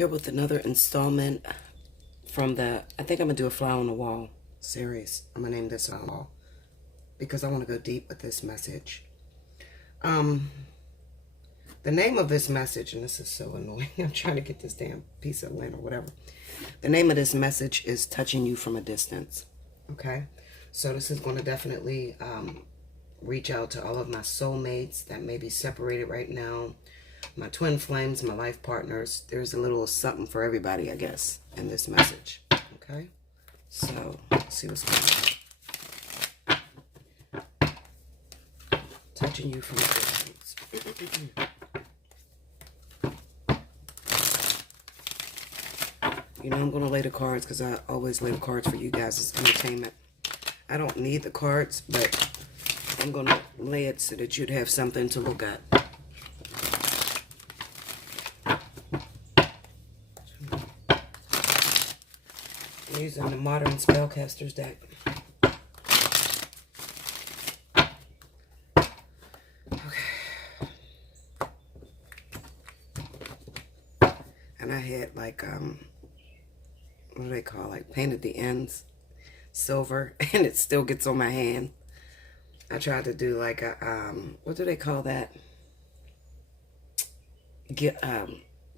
Here with another installment from the, I think I'm going to do a fly on the wall series. I'm going to name this on the wall because I want to go deep with this message. The name of this message, and this is so annoying. I'm trying to get this damn piece of lint or whatever. The name of this message is Touching You from a Distance. Okay? So this is going to definitely reach out to all of my soulmates that may be separated right now. My twin flames, my life partners. There's a little something for everybody, I guess, in this message. Okay? So, let's see what's going on. Touching you from a distance. You know, I'm going to lay the cards because I always lay the cards for you guys as entertainment. I don't need the cards, but I'm going to lay it so that you'd have something to look at. I'm using the Modern Spellcasters deck. And I had like, what do they call, like painted the ends silver, and it still gets on my hand. I tried to do like a, what do they call that?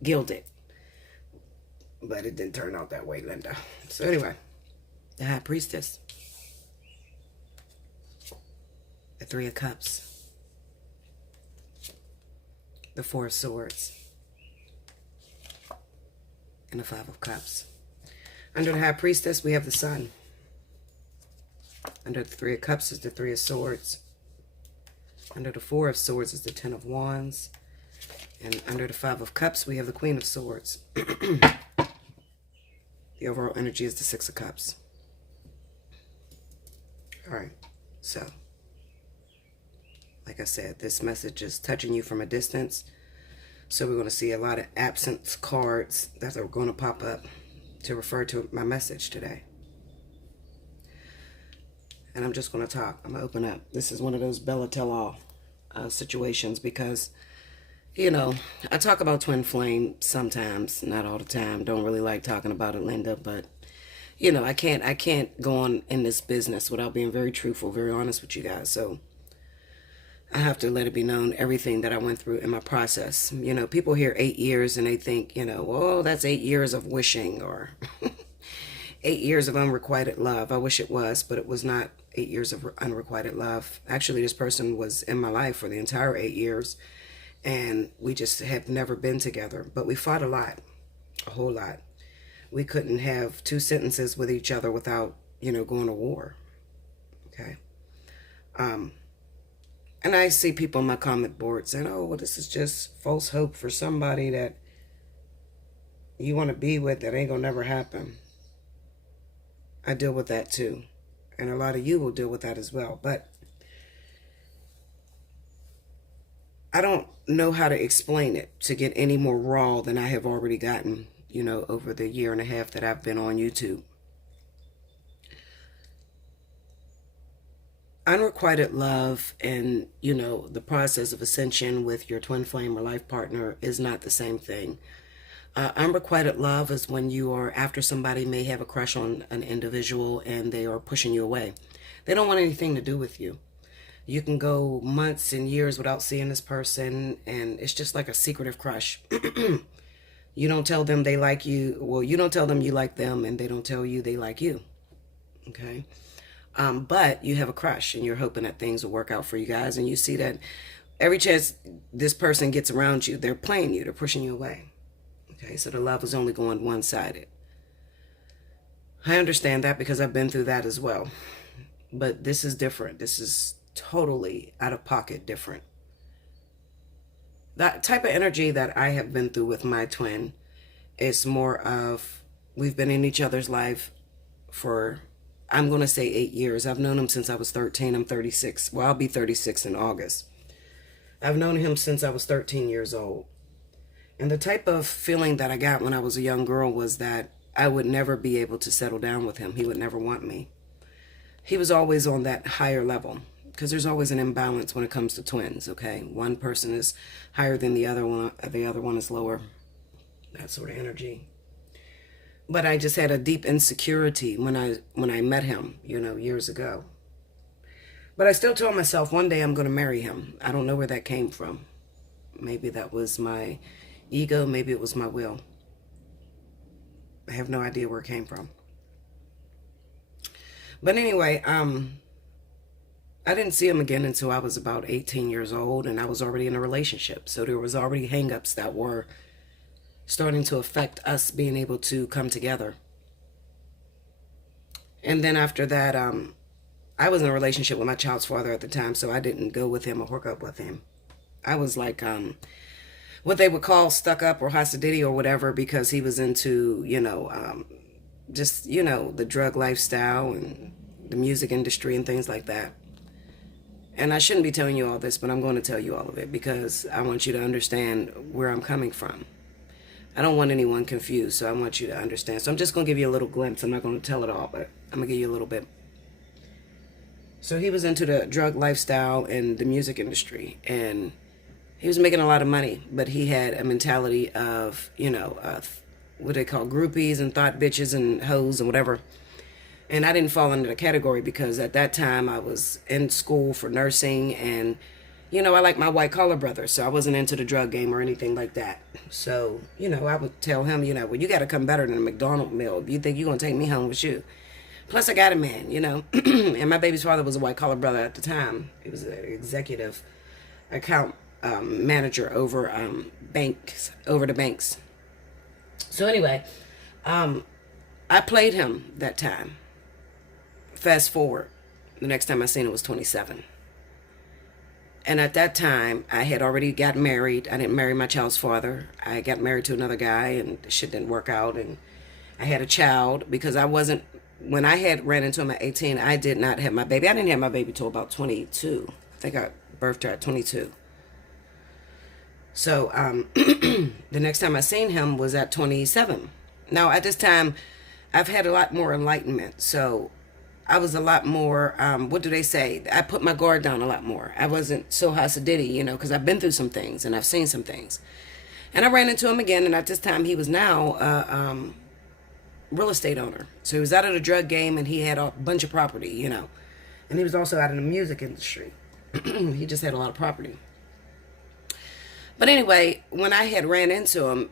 Gilded. But it didn't turn out that way, Linda. So anyway, the High Priestess. The Three of Cups. The Four of Swords. And the Five of Cups. Under the High Priestess, we have the Sun. Under the Three of Cups is the Three of Swords. Under the Four of Swords is the Ten of Wands. And under the Five of Cups, we have the Queen of Swords. The overall energy is the Six of Cups. Alright, so, like I said, this message is touching you from a distance. So we're going to see a lot of absence cards that are going to pop up to refer to my message today. And I'm just going to talk. I'm going to open up. This is one of those Bella tell-all situations because, you know, I talk about twin flame sometimes, not all the time. Don't really like talking about it, Linda, but, you know, I can't go on in this business without being very truthful, very honest with you guys. So I have to let it be known everything that I went through in my process. You know, people hear 8 years and they think, you know, well, that's 8 years of wishing or 8 years of unrequited love. I wish it was, but it was not 8 years of unrequited love. Actually, this person was in my life for the entire 8 years, and we just have never been together. But we fought a lot, a whole lot. We couldn't have 2 sentences with each other without, you know, going to war. Okay. And I see people on my comment board saying, oh, well, this is just false hope for somebody that you want to be with that ain't going to never happen. I deal with that too. And a lot of you will deal with that as well. But I don't know how to explain it to get any more raw than I have already gotten, you know, over the 1.5 years that I've been on YouTube. Unrequited love and, you know, the process of ascension with your twin flame or life partner is not the same thing. Unrequited love is when you are after somebody may have a crush on an individual and they are pushing you away. They don't want anything to do with you. You can go months and years without seeing this person, and it's just like a secretive crush. You don't tell them they like you. Well, you don't tell them you like them, and they don't tell you they like you. Okay? But you have a crush, and you're hoping that things will work out for you guys, and you see that every chance this person gets around you, they're playing you. They're pushing you away. Okay? So the love is only going one-sided. I understand that because I've been through that as well. But this is different. This is totally out of pocket different. That type of energy that I have been through with my twin is more of, we've been in each other's life for, I'm going to say 8 years. I've known him since I was 13. I'm 36. Well, I'll be 36 in August. I've known him since I was 13 years old. And the type of feeling that I got when I was a young girl was that I would never be able to settle down with him. He would never want me. He was always on that higher level. Because there's always an imbalance when it comes to twins, okay? One person is higher than the other one is lower. that sort of energy. But I just had a deep insecurity when I met him, years ago. But I still told myself one day I'm going to marry him. I don't know where that came from. Maybe that was my ego, maybe it was my will. I have no idea where it came from. But anyway, I didn't see him again until I was about 18 years old, and I was already in a relationship. So there was already hangups that were starting to affect us being able to come together. And then after that, I was in a relationship with my child's father at the time, so I didn't go with him or hook up with him. I was like what they would call stuck up or Hasidity or whatever, because he was into, just, the drug lifestyle and the music industry and things like that. And I shouldn't be telling you all this, but I'm going to tell you all of it because I want you to understand where I'm coming from. I don't want anyone confused, so I want you to understand. So I'm just going to give you a little glimpse. I'm not going to tell it all, but I'm going to give you a little bit. So he was into the drug lifestyle and the music industry, and he was making a lot of money, but he had a mentality of, what they call groupies and thought bitches and hoes and whatever. And I didn't fall into the category because at that time I was in school for nursing, and, I like my white collar brother, so I wasn't into the drug game or anything like that. So, I would tell him, well, you got to come better than a McDonald's meal if you think you're going to take me home with you. Plus, I got a man, and my baby's father was a white collar brother at the time. He was an executive account manager over the banks. So anyway, I played him that time. Fast forward, the next time I seen him was 27. And at that time, I had already got married. I didn't marry my child's father. I got married to another guy, and the shit didn't work out. And I had a child because when I had ran into him at 18, I did not have my baby. I didn't have my baby till about 22. I think I birthed her at 22. So the next time I seen him was at 27. Now, at this time, I've had a lot more enlightenment. So I was a lot more, what do they say? I put my guard down a lot more. I wasn't so Hasidity, because I've been through some things and I've seen some things. And I ran into him again, and at this time he was now a real estate owner. So he was out of the drug game, and he had a bunch of property, and he was also out in the music industry. He just had a lot of property. But anyway, when I had ran into him,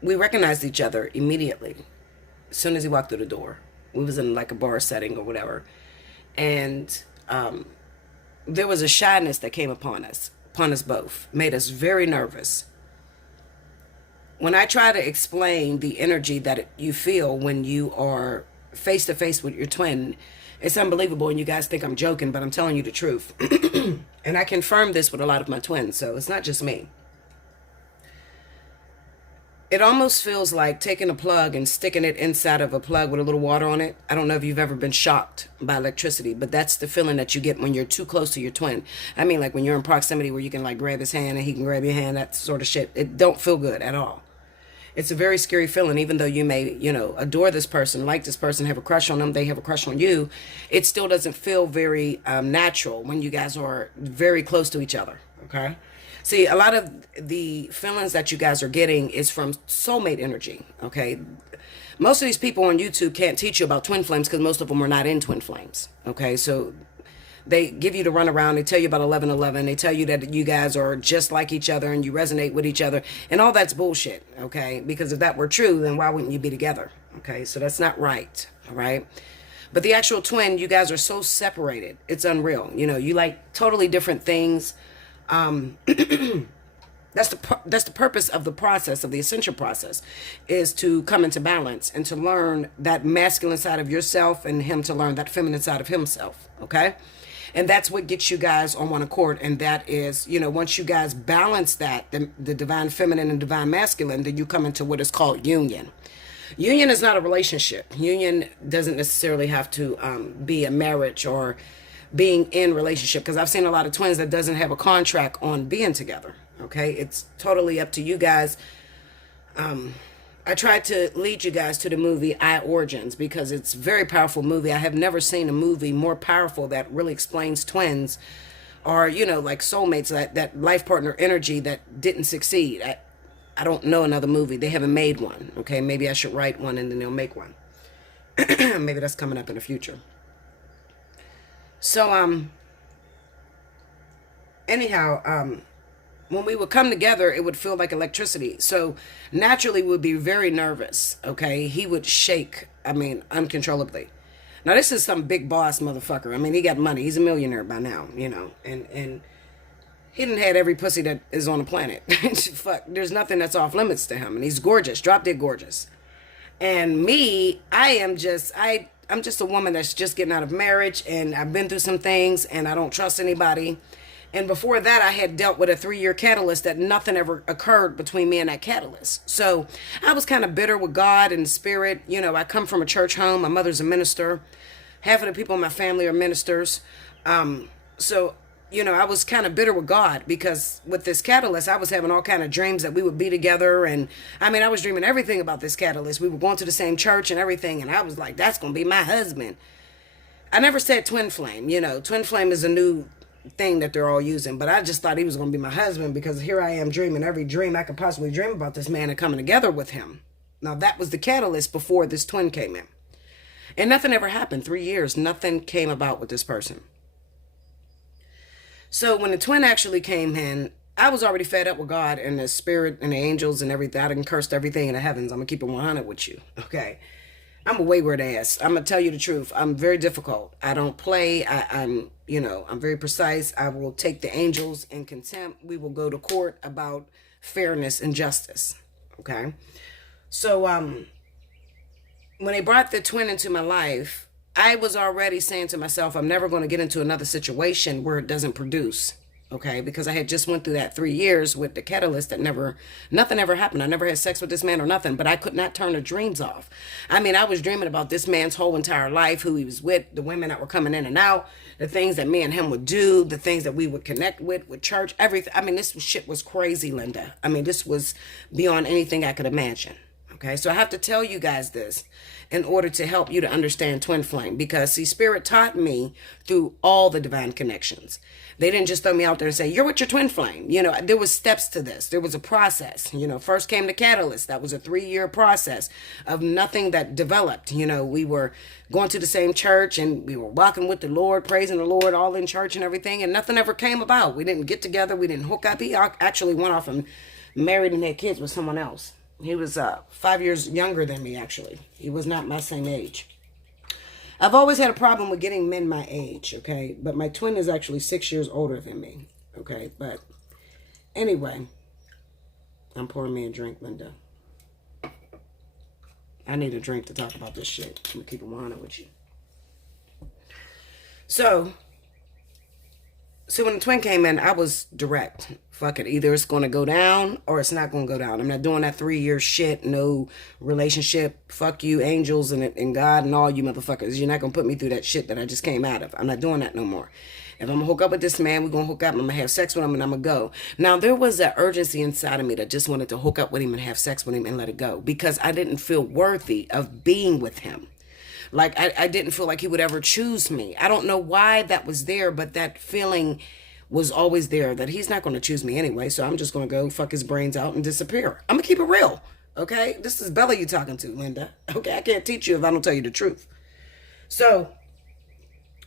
we recognized each as immediately. As soon as he walked through the door. We was in like a bar setting or whatever. And there was a shyness that came upon us both. Made us very nervous. When I try to explain the energy that you feel when you are face to face with your twin, it's unbelievable, and you guys think I'm joking, but I'm telling you the truth. And I confirm this with a lot of my twins, so it's not just me. It almost feels like taking a plug and sticking it inside of a plug with a little water on it. I don't know if you've ever been shocked by electricity, but that's the feeling that you get when you're too close to your twin. I mean, like when you're in proximity where you can like grab his hand and he can grab your hand, that sort of shit. It don't feel good at all. It's a very scary feeling, even though you may, adore this person, like this person, have a crush on them, they have a crush on you. It still doesn't feel very natural when you guys are very close to each other, okay? See, a lot of the feelings that you guys are getting is from soulmate energy, okay? Most of these people on YouTube can't teach you about twin flames because most of them are not in twin flames, okay? So they give you the runaround. They tell you about 1111. They tell you that you guys are just like each other and you resonate with each other. And all that's bullshit, okay? Because if that were true, then why wouldn't you be together, okay? So that's not right, all right? But the actual twin, you guys are so separated. It's unreal. You like totally different things. That's the purpose of the process, of the ascension process, is to come into balance and to learn that masculine side of yourself and him to learn that feminine side of himself, okay? And that's what gets you guys on one accord. And that is, once you guys balance that, the divine feminine and divine masculine, then you come into what is called union. Union is not a relationship. Union doesn't necessarily have to be a marriage or being in relationship, because I've seen a lot of twins that doesn't have a contract on being together. Okay, it's totally up to you guys. I tried to lead you guys to the movie I Origins because it's a very powerful movie. I have never seen a movie more powerful that really explains twins or, like soulmates, that life partner energy that didn't succeed. I don't know another movie. They haven't made one. Okay, maybe I should write one and then they'll make one. Maybe that's coming up in the future. So anyhow, when we would come together, it would feel like electricity. So naturally, we would be very nervous. Okay, he would shake. I mean, uncontrollably. Now this is some big boss motherfucker. I mean, he got money. He's a millionaire by now, you know, and he didn't had every pussy that is on the planet. Fuck, there's nothing that's off limits to him, and he's gorgeous, drop dead gorgeous. And me, I'm just a woman that's just getting out of marriage, and I've been through some things, and I don't trust anybody. And before that, I had dealt with a 3-year catalyst that nothing ever occurred between me and that catalyst. So I was kind of bitter with God and spirit. You know, I come from a church home. My mother's a minister. Half of the people in my family are ministers. So, you know, I was kind of bitter with God because with this catalyst, I was having all kind of dreams that we would be together. And I mean, I was dreaming everything about this catalyst. We were going to the same church and everything. And I was like, that's going to be my husband. I never said twin flame. You know, twin flame is a new thing that they're all using, but I just thought he was going to be my husband because here I am dreaming every dream I could possibly dream about this man and coming together with him. Now that was the catalyst before this twin came in, and nothing ever happened. 3 years, nothing came about with this person. So when the twin actually came in, I was already fed up with God and the spirit and the angels and everything. I done cursed everything in the heavens. I'm gonna keep it 100 with you, okay? I'm a wayward ass. I'm gonna tell you the truth. I'm very difficult. I don't play. I'm very precise. I will take the angels in contempt. We will go to court about fairness and justice. Okay. So when they brought the twin into my life, I was already saying to myself, I'm never going to get into another situation where it doesn't produce. Okay, because I had just went through that 3 years with the catalyst that nothing ever happened. I never had sex with this man or nothing, but I could not turn the dreams off. I mean, I was dreaming about this man's whole entire life, who he was with, the women that were coming in and out, the things that me and him would do, the things that we would connect with church, everything. I mean, shit was crazy, Linda. I mean, this was beyond anything I could imagine. Okay, so I have to tell you guys this in order to help you to understand twin flame, because see, spirit taught me through all the divine connections. They didn't just throw me out there and say, you're with your twin flame. You know, there was steps to this. There was a process. You know, first came the catalyst. That was a 3-year process of nothing that developed. You know, we were going to the same church and we were walking with the Lord, praising the Lord, all in church and everything. And nothing ever came about. We didn't get together. We didn't hook up. He actually went off and married and had kids with someone else. He was 5 years younger than me, actually. He was not my same age. I've always had a problem with getting men my age, okay? But my twin is actually 6 years older than me, okay? But anyway, I'm pouring me a drink, Linda. I need a drink to talk about this shit. I'm going to keep it 100 with you. So when the twin came in, I was direct. Fuck it. Either it's going to go down or it's not going to go down. I'm not doing that 3-year shit. No relationship. Fuck you, angels and God and all you motherfuckers. You're not going to put me through that shit that I just came out of. I'm not doing that no more. If I'm going to hook up with this man, we're going to hook up. I'm going to have sex with him and I'm going to go. Now, there was that urgency inside of me that just wanted to hook up with him and have sex with him and let it go. Because I didn't feel worthy of being with him. Like, I didn't feel like he would ever choose me. I don't know why that was there, but that feeling was always there that he's not going to choose me anyway. So I'm just going to go fuck his brains out and disappear. I'm going to keep it real. Okay. This is Bella you talking to, Linda. Okay. I can't teach you if I don't tell you the truth. So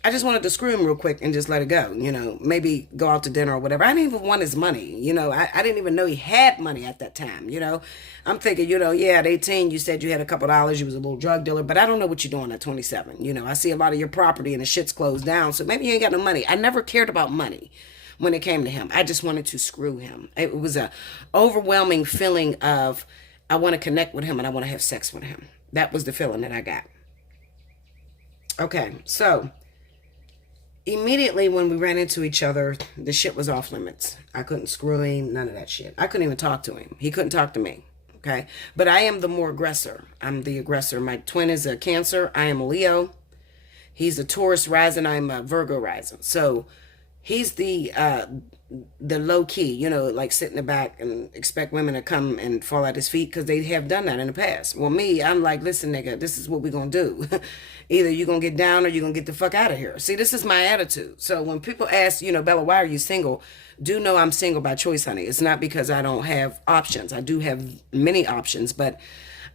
I just wanted to screw him real quick and just let it go. You know, maybe go out to dinner or whatever. I didn't even want his money. You know, I didn't even know he had money at that time. You know, I'm thinking, you know, yeah, at 18, you said you had a couple dollars. You was a little drug dealer, but I don't know what you're doing at 27. You know, I see a lot of your property and the shit's closed down. So maybe you ain't got no money. I never cared about money when it came to him. I just wanted to screw him. It was a overwhelming feeling of, I want to connect with him and I want to have sex with him. That was the feeling that I got. Okay. So immediately when we ran into each other, the shit was off limits. I couldn't screw him, none of that shit. I couldn't even talk to him. He couldn't talk to me. Okay. But I am the more aggressor. I'm the aggressor. My twin is a Cancer. I am a Leo. He's a Taurus rising. I'm a Virgo rising. So He's the low key, like sit in the back and expect women to come and fall at his feet because they have done that in the past. Well, me, I'm like, listen, nigga, this is what we're gonna do. Either you're gonna get down or you're gonna get the fuck out of here. See, this is my attitude. So when people ask, Bella, why are you single? Do know I'm single by choice, honey. It's not because I don't have options. I do have many options, but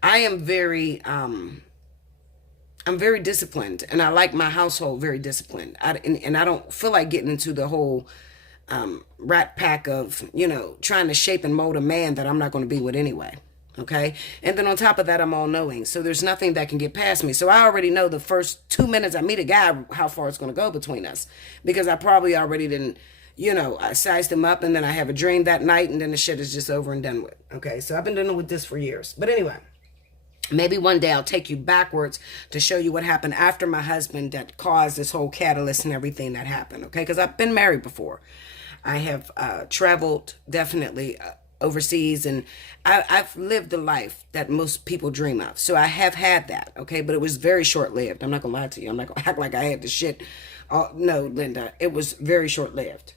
I am I'm very disciplined, and I like my household very disciplined. And I don't feel like getting into the whole rat pack of, trying to shape and mold a man that I'm not going to be with anyway. Okay. And then on top of that, I'm all knowing. So there's nothing that can get past me. So I already know the first 2 minutes I meet a guy, how far it's going to go between us, because I probably already didn't, I sized him up, and then I have a dream that night, and then the shit is just over and done with. Okay. So I've been dealing with this for years. But anyway, maybe one day I'll take you backwards to show you what happened after my husband that caused this whole catalyst and everything that happened. Okay. Because I've been married before. I have traveled definitely overseas, and I've lived the life that most people dream of. So I have had that. Okay. But it was very short lived. I'm not going to lie to you. I'm not going to act like I had the shit. No, Linda, it was very short lived.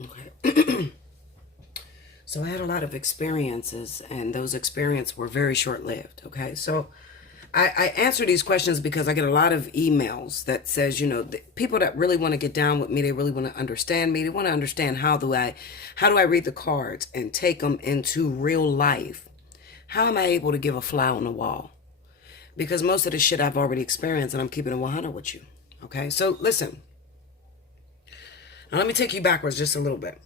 Okay. So I had a lot of experiences, and those experiences were very short-lived. Okay, so I answer these questions because I get a lot of emails that says, the people that really want to get down with me, they really want to understand me. They want to understand how do I read the cards and take them into real life. How am I able to give a fly on the wall? Because most of the shit I've already experienced, and I'm keeping it 100 with you. Okay, so listen. Now let me take you backwards just a little bit.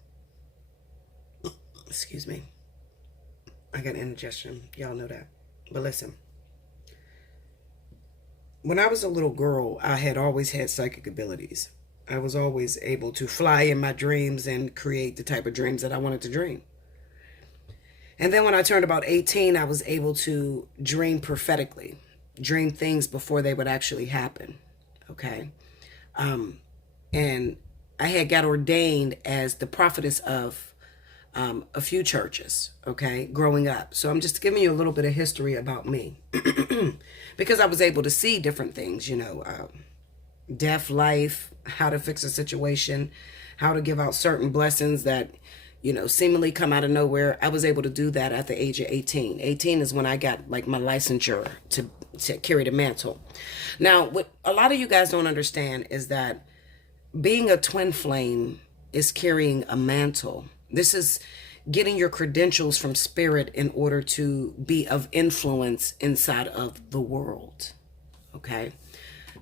Excuse me. I got indigestion. Y'all know that. But listen. When I was a little girl, I had always had psychic abilities. I was always able to fly in my dreams and create the type of dreams that I wanted to dream. And then when I turned about 18, I was able to dream prophetically. Dream things before they would actually happen. Okay? And I had got ordained as the prophetess of a few churches, okay, growing up. So I'm just giving you a little bit of history about me because I was able to see different things, death, life, how to fix a situation, how to give out certain blessings that, seemingly come out of nowhere. I was able to do that at the age of 18. 18 is when I got like my licensure to carry the mantle. Now, what a lot of you guys don't understand is that being a twin flame is carrying a mantle. This is getting your credentials from spirit in order to be of influence inside of the world. Okay.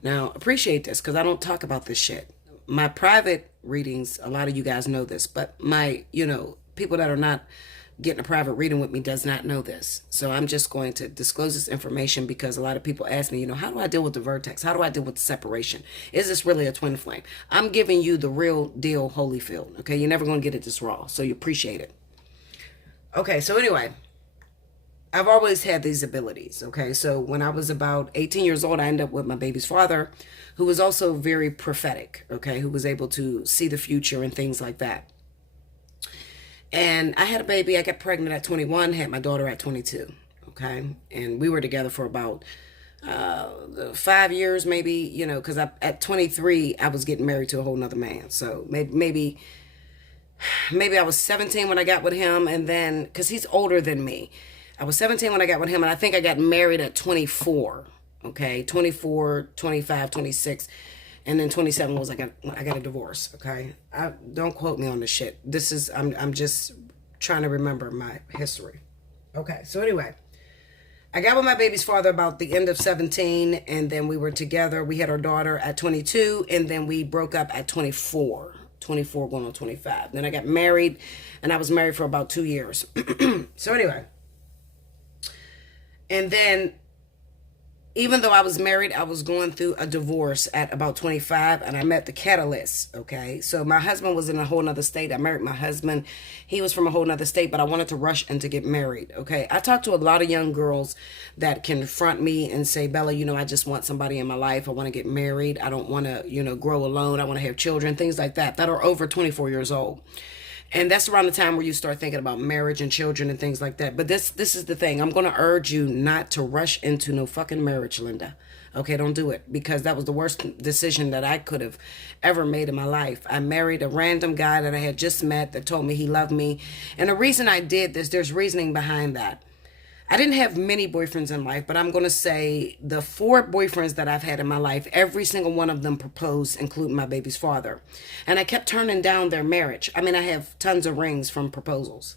Now, appreciate this because I don't talk about this shit. My private readings, a lot of you guys know this, but my, people that are not getting a private reading with me does not know this. So I'm just going to disclose this information because a lot of people ask me, how do I deal with the vertex? How do I deal with the separation? Is this really a twin flame? I'm giving you the real deal Holyfield. Okay. You're never going to get it this raw. So you appreciate it. Okay. So anyway, I've always had these abilities. Okay. So when I was about 18 years old, I ended up with my baby's father, who was also very prophetic. Okay. Who was able to see the future and things like that. And I had a baby. I got pregnant at 21, had my daughter at 22. Okay. And we were together for about 5 years, maybe, because at 23, I was getting married to a whole nother man. So maybe I was 17 when I got with him. And then, because he's older than me, I was 17 when I got with him. And I think I got married at 24. Okay. 24, 25, 26. And then 27 was I got a divorce. Okay, don't quote me on this shit. I'm just trying to remember my history. Okay, so anyway, I got with my baby's father about the end of 17, and then we were together. We had our daughter at 22, and then we broke up at 24 going on 25. Then I got married, and I was married for about 2 years. So anyway, and then, even though I was married, I was going through a divorce at about 25, and I met the catalyst, okay? So my husband was in a whole nother state. I married my husband. He was from a whole nother state, but I wanted to rush and to get married, okay? I talked to a lot of young girls that confront me and say, Bella, I just want somebody in my life. I want to get married. I don't want to, grow alone. I want to have children, things like that are over 24 years old. And that's around the time where you start thinking about marriage and children and things like that. But this is the thing. I'm going to urge you not to rush into no fucking marriage, Linda. Okay, don't do it, because that was the worst decision that I could have ever made in my life. I married a random guy that I had just met that told me he loved me. And the reason I did this, there's reasoning behind that. I didn't have many boyfriends in life, but I'm going to say the 4 boyfriends that I've had in my life, every single one of them proposed, including my baby's father. And I kept turning down their marriage. I mean, I have tons of rings from proposals.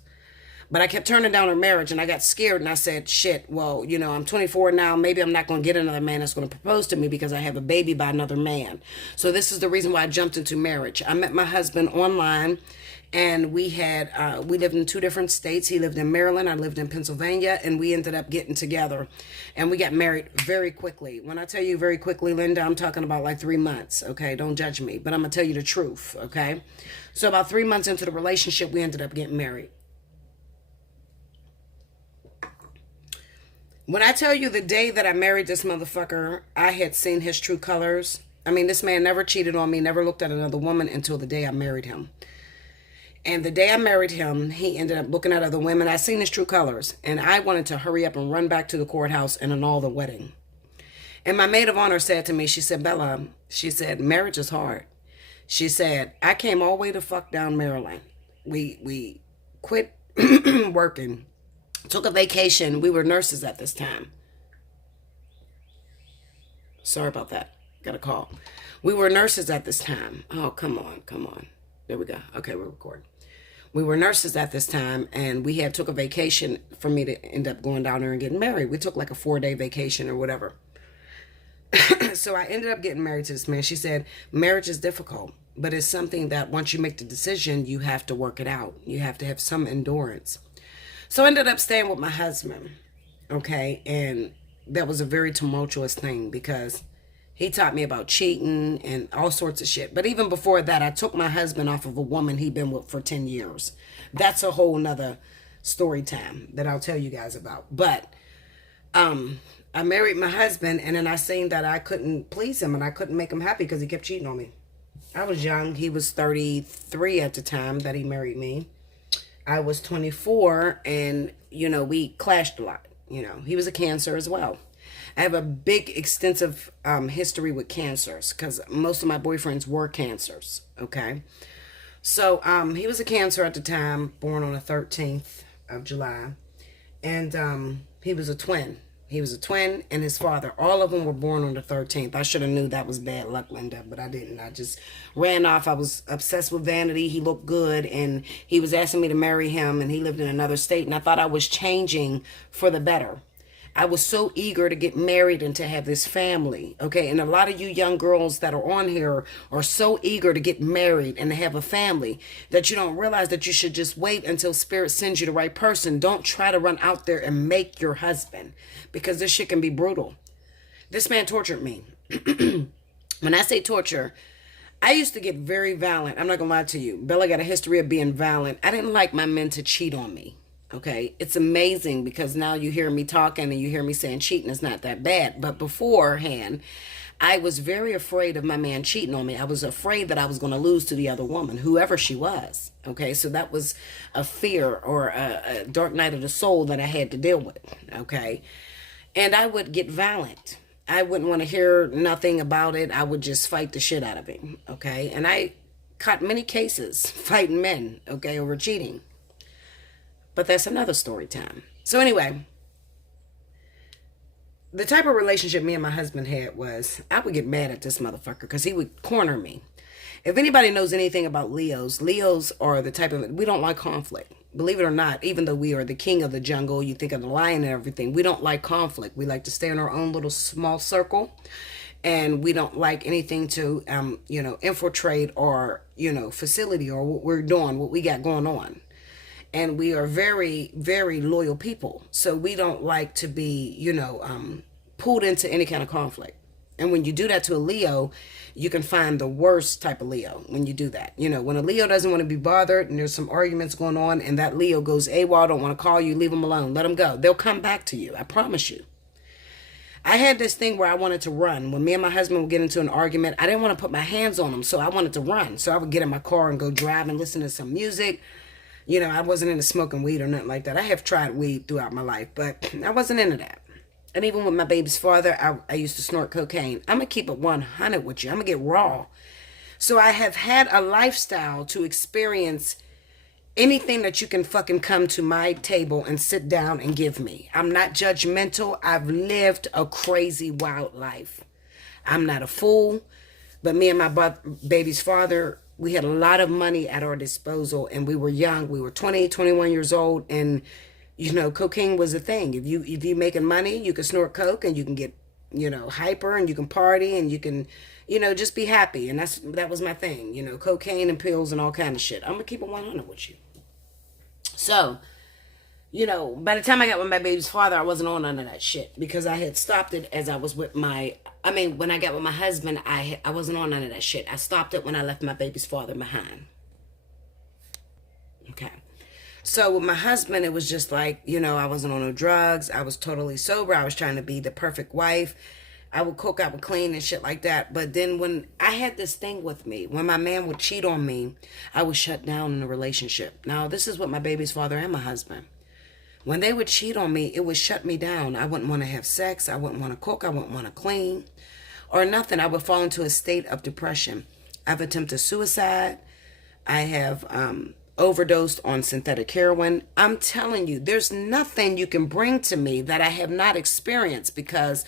But I kept turning down her marriage, and I got scared, and I said, shit, well, I'm 24 now. Maybe I'm not going to get another man that's going to propose to me because I have a baby by another man. So this is the reason why I jumped into marriage. I met my husband online, and we lived in 2 different states. He lived in Maryland, I lived in Pennsylvania, and we ended up getting together, and we got married very quickly. When I tell you very quickly, Linda, I'm talking about like 3 months. Okay, don't judge me, but I'm gonna tell you the truth. Okay, so about 3 months into the relationship, we ended up getting married. When I tell you the day that I married this motherfucker, I had seen his true colors. I mean, this man never cheated on me, never looked at another woman until the day I married him. And the day I married him, he ended up looking at other women. I seen his true colors, and I wanted to hurry up and run back to the courthouse and annul the wedding. And my maid of honor said to me, she said, Bella, she said, marriage is hard. She said, I came all the way to fuck down Maryland. We quit working, took a vacation. We were nurses at this time. Sorry about that. Got a call. We were nurses at this time. Oh, come on. There we go. Okay, we're recording. We were nurses at this time, and we had took a vacation for me to end up going down there and getting married. We took like a 4-day vacation or whatever. So I ended up getting married to this man. She said, marriage is difficult, but it's something that once you make the decision, you have to work it out. You have to have some endurance. So I ended up staying with my husband, okay? And that was a very tumultuous thing because he taught me about cheating and all sorts of shit. But even before that, I took my husband off of a woman he'd been with for 10 years. That's a whole nother story time that I'll tell you guys about. But I married my husband, and then I seen that I couldn't please him and I couldn't make him happy because he kept cheating on me. I was young. He was 33 at the time that he married me. I was 24, and, we clashed a lot. He was a Cancer as well. I have a big, extensive history with cancers because most of my boyfriends were cancers, okay? So he was a Cancer at the time, born on the 13th of July, and he was a twin. He was a twin, and his father. All of them were born on the 13th. I should have knew that was bad luck, Linda, but I didn't. I just ran off. I was obsessed with vanity. He looked good, and he was asking me to marry him, and he lived in another state, and I thought I was changing for the better. I was so eager to get married and to have this family, okay? And a lot of you young girls that are on here are so eager to get married and to have a family that you don't realize that you should just wait until Spirit sends you the right person. Don't try to run out there and make your husband, because this shit can be brutal. This man tortured me. When I say torture, I used to get very violent. I'm not gonna lie to you. Bella got a history of being violent. I didn't like my men to cheat on me. Okay, it's amazing because now you hear me talking and you hear me saying cheating is not that bad. But beforehand, I was very afraid of my man cheating on me. I was afraid that I was going to lose to the other woman, whoever she was. Okay, so that was a fear or a dark night of the soul that I had to deal with. Okay, and I would get violent. I wouldn't want to hear nothing about it. I would just fight the shit out of him. Okay, and I caught many cases fighting men, okay, over cheating. But that's another story time. So anyway, the type of relationship me and my husband had was, I would get mad at this motherfucker because he would corner me. If anybody knows anything about Leos, Leos are the type of, we don't like conflict. Believe it or not, even though we are the king of the jungle, you think of the lion and everything, we don't like conflict. We like to stay in our own little small circle. And we don't like anything to, infiltrate our, facility or what we're doing, what we got going on. And we are very, very loyal people. So we don't like to be, pulled into any kind of conflict. And when you do that to a Leo, you can find the worst type of Leo when you do that. When a Leo doesn't want to be bothered and there's some arguments going on and that Leo goes AWOL, don't want to call you, leave them alone, let them go. They'll come back to you. I promise you. I had this thing where I wanted to run. When me and my husband would get into an argument, I didn't want to put my hands on him, so I wanted to run. So I would get in my car and go drive and listen to some music. You know, I wasn't into smoking weed or nothing like that. I have tried weed throughout my life, but I wasn't into that. And even with my baby's father, I used to snort cocaine. I'm going to keep it 100 with you. I'm going to get raw. So I have had a lifestyle to experience anything that you can fucking come to my table and sit down and give me. I'm not judgmental. I've lived a crazy, wild life. I'm not a fool, but me and my baby's father, we had a lot of money at our disposal, and we were young. We were 20, 21 years old, and you know, cocaine was a thing. If you making money, you can snort coke and you can get, you know, hyper, and you can party, and you can, you know, just be happy. And that was my thing, you know, cocaine and pills and all kind of shit. I'm gonna keep it 100 with you. So, you know, by the time I got with my baby's father, I wasn't on none of that shit because I had stopped it as I was with when I got with my husband, I wasn't on none of that shit. I stopped it when I left my baby's father behind. Okay. So with my husband, it was just like, you know, I wasn't on no drugs. I was totally sober. I was trying to be the perfect wife. I would cook, I would clean and shit like that. But then when I had this thing with me, when my man would cheat on me, I would shut down in the relationship. Now, this is what my baby's father and my husband. When they would cheat on me, it would shut me down. I wouldn't want to have sex. I wouldn't want to cook. I wouldn't want to clean or nothing. I would fall into a state of depression. I've attempted suicide. I have overdosed on synthetic heroin. I'm telling you, there's nothing you can bring to me that I have not experienced because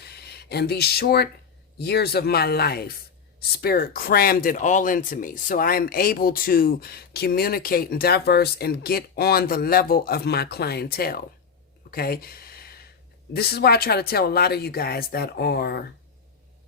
in these short years of my life, Spirit crammed it all into me. So I am able to communicate and diverse and get on the level of my clientele. Okay. This is why I try to tell a lot of you guys that are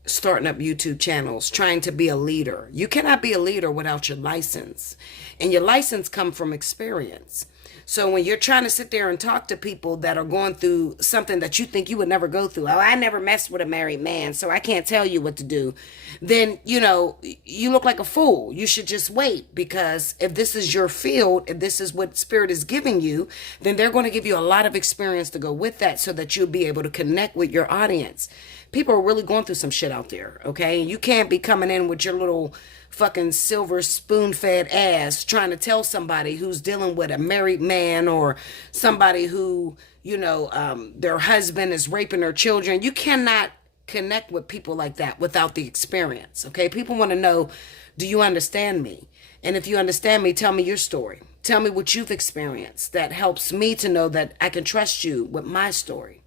starting up YouTube channels, trying to be a leader. You cannot be a leader without your license. And your license comes from experience. So when you're trying to sit there and talk to people that are going through something that you think you would never go through, oh, I never messed with a married man, so I can't tell you what to do, then, you know, you look like a fool. You should just wait, because if this is your field, if this is what Spirit is giving you, then they're going to give you a lot of experience to go with that so that you'll be able to connect with your audience. People are really going through some shit out there, okay? And you can't be coming in with your little fucking silver spoon-fed ass trying to tell somebody who's dealing with a married man or somebody who, you know, their husband is raping their children. You cannot connect with people like that without the experience, okay? People want to know, do you understand me? And if you understand me, tell me your story. Tell me what you've experienced. That helps me to know that I can trust you with my story.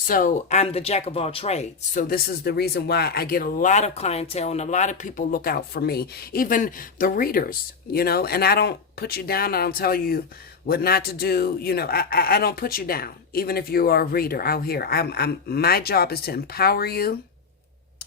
So I'm the jack of all trades. So this is the reason why I get a lot of clientele and a lot of people look out for me. Even the readers, you know, and I don't put you down. I don't tell you what not to do. You know, I don't put you down. Even if you are a reader out here, my job is to empower you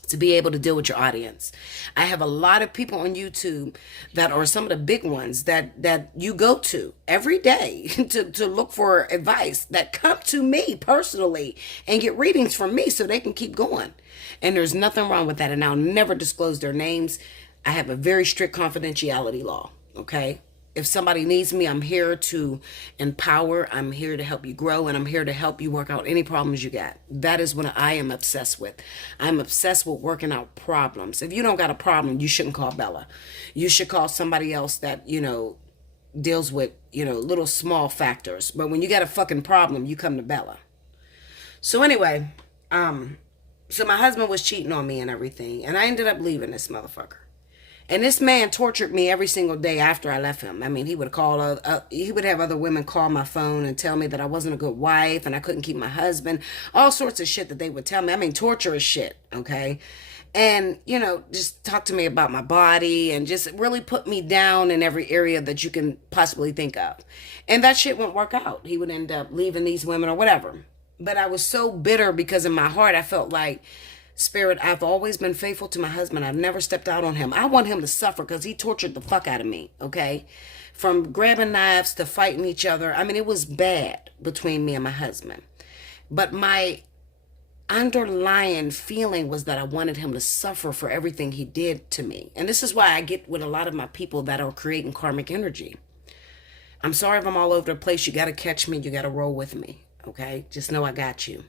to be able to deal with your audience. I have a lot of people on YouTube that are some of the big ones that you go to every day to look for advice, that come to me personally and get readings from me so they can keep going. And there's nothing wrong with that. And I'll never disclose their names. I have a very strict confidentiality law. Okay. If somebody needs me, I'm here to empower. I'm here to help you grow, and I'm here to help you work out any problems you got. That is what I am obsessed with. I'm obsessed with working out problems. If you don't got a problem, you shouldn't call Bella. You should call somebody else that, you know, deals with, you know, little small factors. But when you got a fucking problem, you come to Bella. So anyway, so my husband was cheating on me and everything, and I ended up leaving this motherfucker. And this man tortured me every single day after I left him. I mean, he would have other women call my phone and tell me that I wasn't a good wife and I couldn't keep my husband. All sorts of shit that they would tell me. I mean, torturous shit, okay? And, you know, just talk to me about my body and just really put me down in every area that you can possibly think of. And that shit wouldn't work out. He would end up leaving these women or whatever. But I was so bitter because in my heart I felt like, Spirit, I've always been faithful to my husband. I've never stepped out on him. I want him to suffer because he tortured the fuck out of me, okay? From grabbing knives to fighting each other. I mean, it was bad between me and my husband. But my underlying feeling was that I wanted him to suffer for everything he did to me. And this is why I get with a lot of my people that are creating karmic energy. I'm sorry if I'm all over the place. You got to catch me. You got to roll with me, okay? Just know I got you.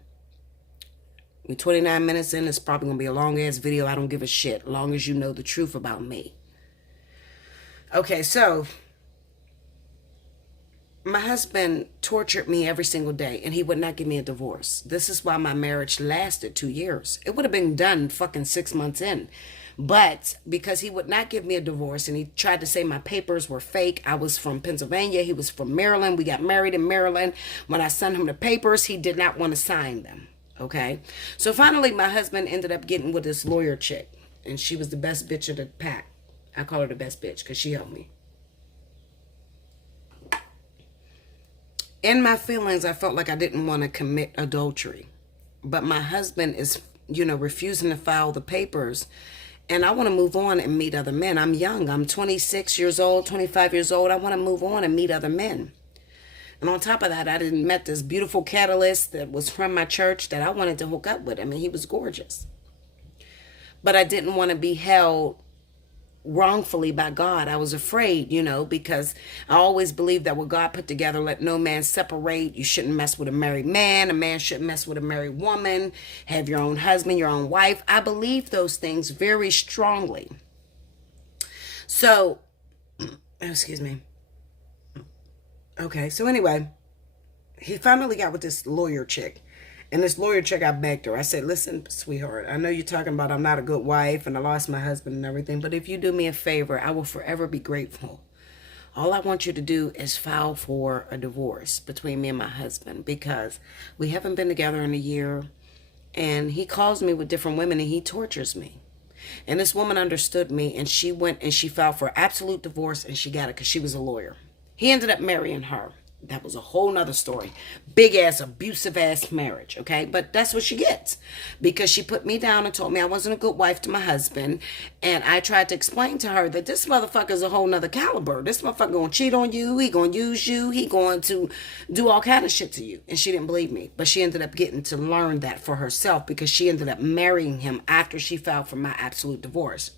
We're 29 minutes in. It's probably going to be a long-ass video. I don't give a shit, as long as you know the truth about me. Okay, so My husband tortured me every single day and he would not give me a divorce. This is why my marriage lasted 2 years. It would have been done fucking 6 months in. But because he would not give me a divorce and he tried to say my papers were fake. I was from Pennsylvania. He was from Maryland. We got married in Maryland. When I sent him the papers, he did not want to sign them. Okay. So finally, my husband ended up getting with this lawyer chick. And she was the best bitch of the pack. I call her the best bitch because she helped me. In my feelings, I felt like I didn't want to commit adultery. But my husband is, refusing to file the papers. And I want to move on and meet other men. I'm young. I'm 26 years old, 25 years old. I want to move on and meet other men. And on top of that, I didn't met this beautiful catalyst that was from my church that I wanted to hook up with. I mean, he was gorgeous. But I didn't want to be held wrongfully by God. I was afraid, because I always believed that what God put together, let no man separate. You shouldn't mess with a married man. A man shouldn't mess with a married woman. Have your own husband, your own wife. I believe those things very strongly. So, excuse me. Okay, so anyway, he finally got with this lawyer chick. And this lawyer chick, I begged her. I said, listen, sweetheart, I know you're talking about I'm not a good wife and I lost my husband and everything, but if you do me a favor, I will forever be grateful. All I want you to do is file for a divorce between me and my husband because we haven't been together in a year and he calls me with different women and he tortures me. And this woman understood me and she went and she filed for absolute divorce and she got it because she was a lawyer. He ended up marrying her. That was a whole nother story. Big ass, abusive ass marriage, okay? But that's what she gets. Because she put me down and told me I wasn't a good wife to my husband. And I tried to explain to her that this motherfucker is a whole nother caliber. This motherfucker gonna cheat on you. He gonna use you. He going to do all kind of shit to you. And she didn't believe me. But she ended up getting to learn that for herself because she ended up marrying him after she filed for my absolute divorce.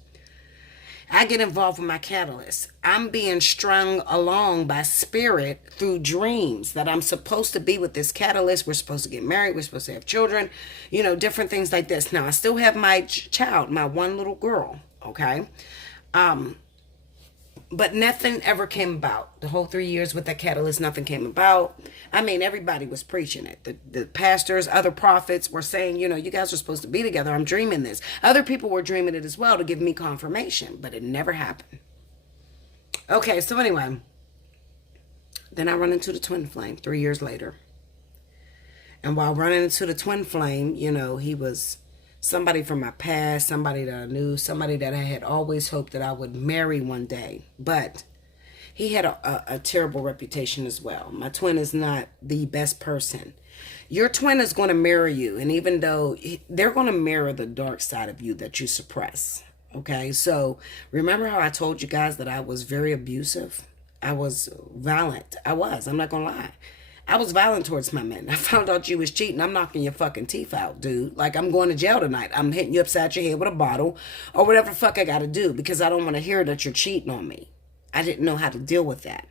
I get involved with my catalyst. I'm being strung along by spirit through dreams that I'm supposed to be with this catalyst. We're supposed to get married. We're supposed to have children, different things like this. Now, I still have my child, my one little girl, okay? But nothing ever came about. The whole 3 years with that catalyst, nothing came about. I mean, everybody was preaching it. The pastors, other prophets were saying, you guys are supposed to be together. I'm dreaming this. Other people were dreaming it as well to give me confirmation, but it never happened. Okay, so anyway, then I run into the twin flame 3 years later. And while running into the twin flame, he was somebody from my past, somebody that I knew, somebody that I had always hoped that I would marry one day. But he had a terrible reputation as well. My twin is not the best person. Your twin is going to mirror you. And even though they're going to mirror the dark side of you that you suppress. Okay, so remember how I told you guys that I was very abusive? I was violent. I'm not going to lie. I was violent towards my men. I found out you was cheating. I'm knocking your fucking teeth out, dude. Like, I'm going to jail tonight. I'm hitting you upside your head with a bottle or whatever the fuck I got to do because I don't want to hear that you're cheating on me. I didn't know how to deal with that.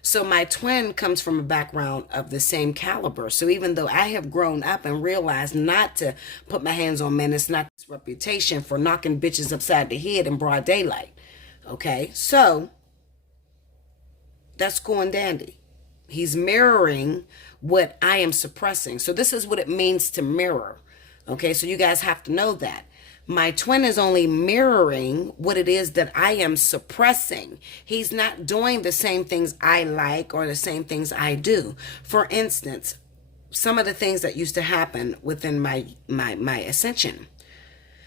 So my twin comes from a background of the same caliber. So even though I have grown up and realized not to put my hands on men, it's not this reputation for knocking bitches upside the head in broad daylight. Okay, so that's cool and dandy. He's mirroring what I am suppressing. So this is what it means to mirror. Okay, so you guys have to know that. My twin is only mirroring what it is that I am suppressing. He's not doing the same things I like or the same things I do. For instance, some of the things that used to happen within my ascension.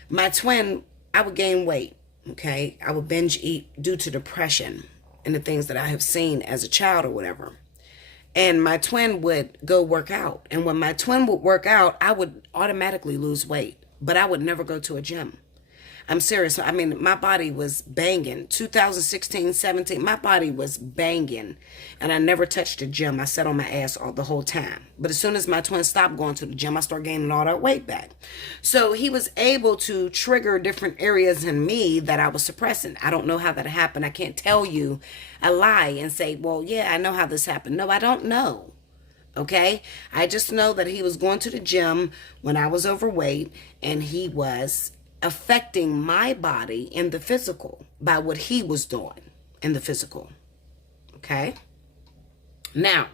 My twin, I would gain weight. Okay, I would binge eat due to depression and the things that I have seen as a child or whatever. And my twin would go work out. And when my twin would work out, I would automatically lose weight. But I would never go to a gym. I'm serious. I mean, my body was banging. 2016, 17, my body was banging. And I never touched the gym. I sat on my ass all the whole time. But as soon as my twin stopped going to the gym, I started gaining all that weight back. So he was able to trigger different areas in me that I was suppressing. I don't know how that happened. I can't tell you a lie and say, well, yeah, I know how this happened. No, I don't know. Okay, I just know that he was going to the gym when I was overweight and he was affecting my body in the physical by what he was doing in the physical. Okay, Now,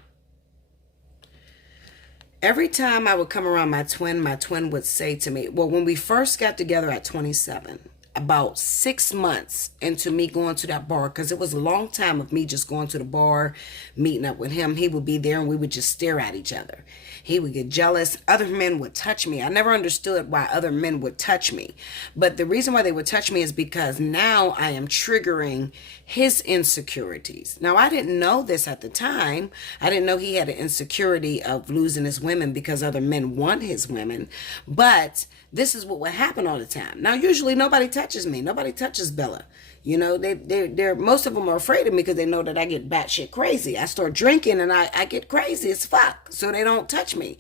every time I would come around my twin would say to me, well, when we first got together at 27, about 6 months into me going to that bar, because it was a long time of me just going to the bar, meeting up with him. He would be there and we would just stare at each other. He would get jealous. Other men would touch me. I never understood why other men would touch me. But the reason why they would touch me is because now I am triggering his insecurities. Now, I didn't know this at the time. I didn't know he had an insecurity of losing his women because other men want his women. But this is what would happen all the time. Now, usually nobody touches me. Nobody touches Bella. You know, they're most of them are afraid of me because they know that I get batshit crazy. I start drinking and I get crazy as fuck. So they don't touch me.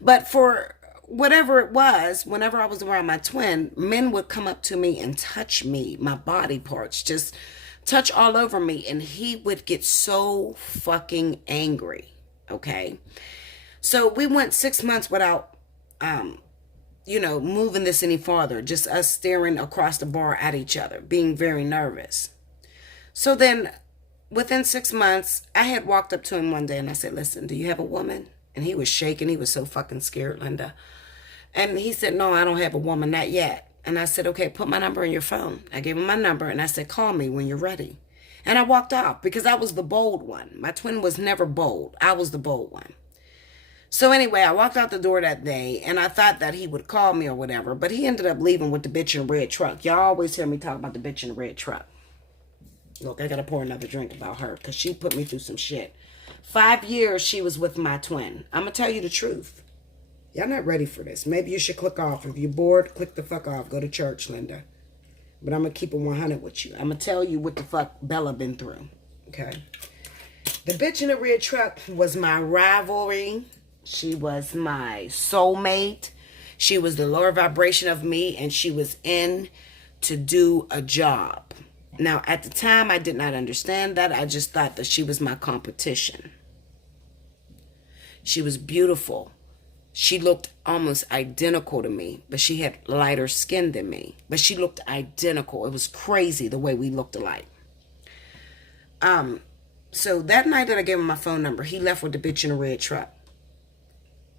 But for whatever it was, whenever I was around my twin, men would come up to me and touch me, my body parts, just touch all over me. And he would get so fucking angry. Okay. So we went 6 months without, moving this any farther, just us staring across the bar at each other, being very nervous. So then within 6 months, I had walked up to him one day and I said, listen, do you have a woman? And he was shaking. He was so fucking scared, Linda. And he said, no, I don't have a woman, not yet. And I said, okay, put my number in your phone. I gave him my number and I said, call me when you're ready. And I walked off because I was the bold one. My twin was never bold. I was the bold one. So anyway, I walked out the door that day and I thought that he would call me or whatever, but he ended up leaving with the bitch in the red truck. Y'all always hear me talk about the bitch in the red truck. Look, I gotta pour another drink about her because she put me through some shit. 5 years she was with my twin. I'm gonna tell you the truth. Y'all not ready for this. Maybe you should click off. If you're bored, click the fuck off. Go to church, Linda. But I'm gonna keep it 100 with you. I'm gonna tell you what the fuck Bella been through. Okay? The bitch in the red truck was my rivalry. She was my soulmate. She was the lower vibration of me, and she was in to do a job. Now, at the time, I did not understand that. I just thought that she was my competition. She was beautiful. She looked almost identical to me, but she had lighter skin than me. But she looked identical. It was crazy the way we looked alike. So that night that I gave him my phone number, he left with the bitch in the red truck.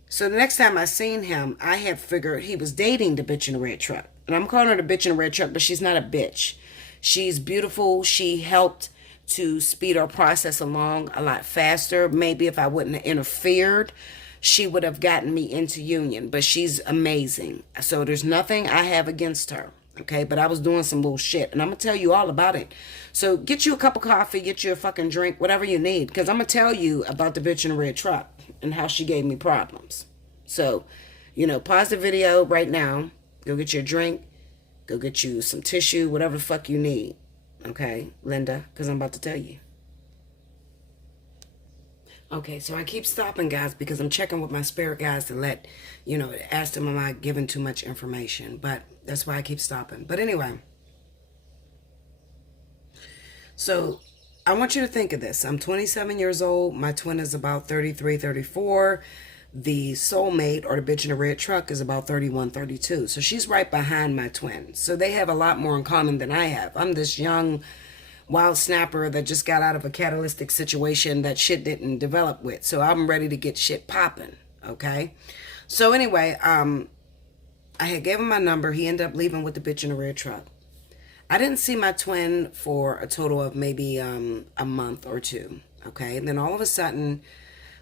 So the next time I seen him, I had figured he was dating the bitch in the red truck. And I'm calling her the bitch in the red truck, but she's not a bitch. She's beautiful. She helped to speed our process along a lot faster. Maybe if I wouldn't have interfered, she would have gotten me into union. But she's amazing. So there's nothing I have against her. Okay, but I was doing some little shit. And I'm going to tell you all about it. So get you a cup of coffee, get you a fucking drink, whatever you need. Because I'm going to tell you about the bitch in the red truck and how she gave me problems. So, pause the video right now. Go get you a drink. Go get you some tissue, whatever the fuck you need. Okay, Linda, because I'm about to tell you. Okay, so I keep stopping, guys, because I'm checking with my spirit guys to ask them, am I giving too much information? But that's why I keep stopping. But anyway. So I want you to think of this. I'm 27 years old. My twin is about 33, 34. The soulmate, or the bitch in the red truck, is about 31, 32. So she's right behind my twin. So they have a lot more in common than I have. I'm this young wild snapper that just got out of a catalytic situation that shit didn't develop with. So I'm ready to get shit popping. Okay? So anyway, I had gave him my number. He ended up leaving with the bitch in the red truck. I didn't see my twin for a total of maybe a month or two. Okay? And then all of a sudden,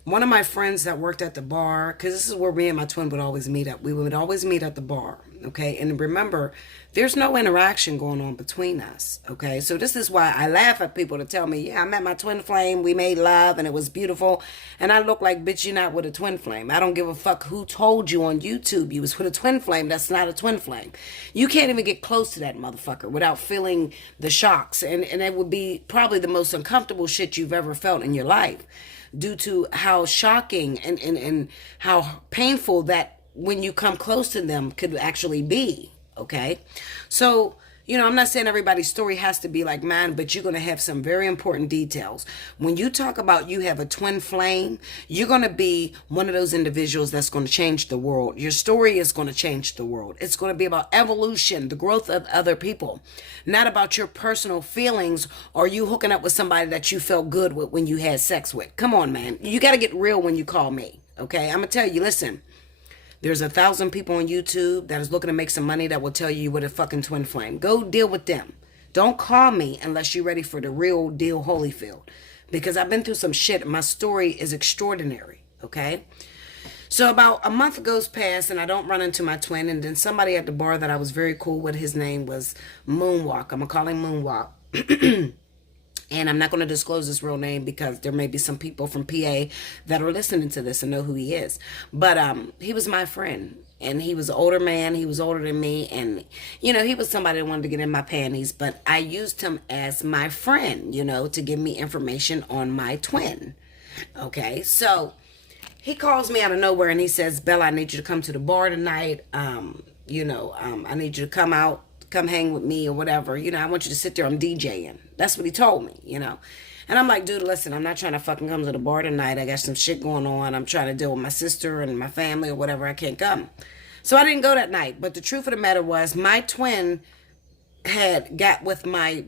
one of my friends that worked at the bar, because this is where me and my twin would always meet up. We would always meet at the bar, okay? And remember, there's no interaction going on between us, okay? So this is why I laugh at people to tell me, yeah, I met my twin flame, we made love, and it was beautiful. And I look like, bitch, you're not with a twin flame. I don't give a fuck who told you on YouTube you was with a twin flame. That's not a twin flame. You can't even get close to that motherfucker without feeling the shocks. And it would be probably the most uncomfortable shit you've ever felt in your life, due to how shocking and how painful that when you come close to them could actually be, okay? So I'm not saying everybody's story has to be like mine, but you're going to have some very important details. When you talk about you have a twin flame, you're going to be one of those individuals that's going to change the world. Your story is going to change the world. It's going to be about evolution, the growth of other people, not about your personal feelings or you hooking up with somebody that you felt good with when you had sex with. Come on, man. You got to get real when you call me. Okay. I'm going to tell you, listen. There's 1,000 people on YouTube that is looking to make some money that will tell you what a fucking twin flame. Go deal with them. Don't call me unless you're ready for the real deal Holyfield. Because I've been through some shit and my story is extraordinary. Okay? So about a month goes past and I don't run into my twin. And then somebody at the bar that I was very cool with, his name was Moonwalk. I'm going to call him Moonwalk. And I'm not going to disclose his real name because there may be some people from PA that are listening to this and know who he is. But he was my friend. And he was an older man. He was older than me. And, he was somebody that wanted to get in my panties. But I used him as my friend, to give me information on my twin. Okay, so he calls me out of nowhere and he says, Bella, I need you to come to the bar tonight. I need you to come out. Come hang with me or whatever. I want you to sit there. I'm DJing. That's what he told me, And I'm like, dude, listen, I'm not trying to fucking come to the bar tonight. I got some shit going on. I'm trying to deal with my sister and my family or whatever. I can't come. So I didn't go that night. But the truth of the matter was my twin had got with my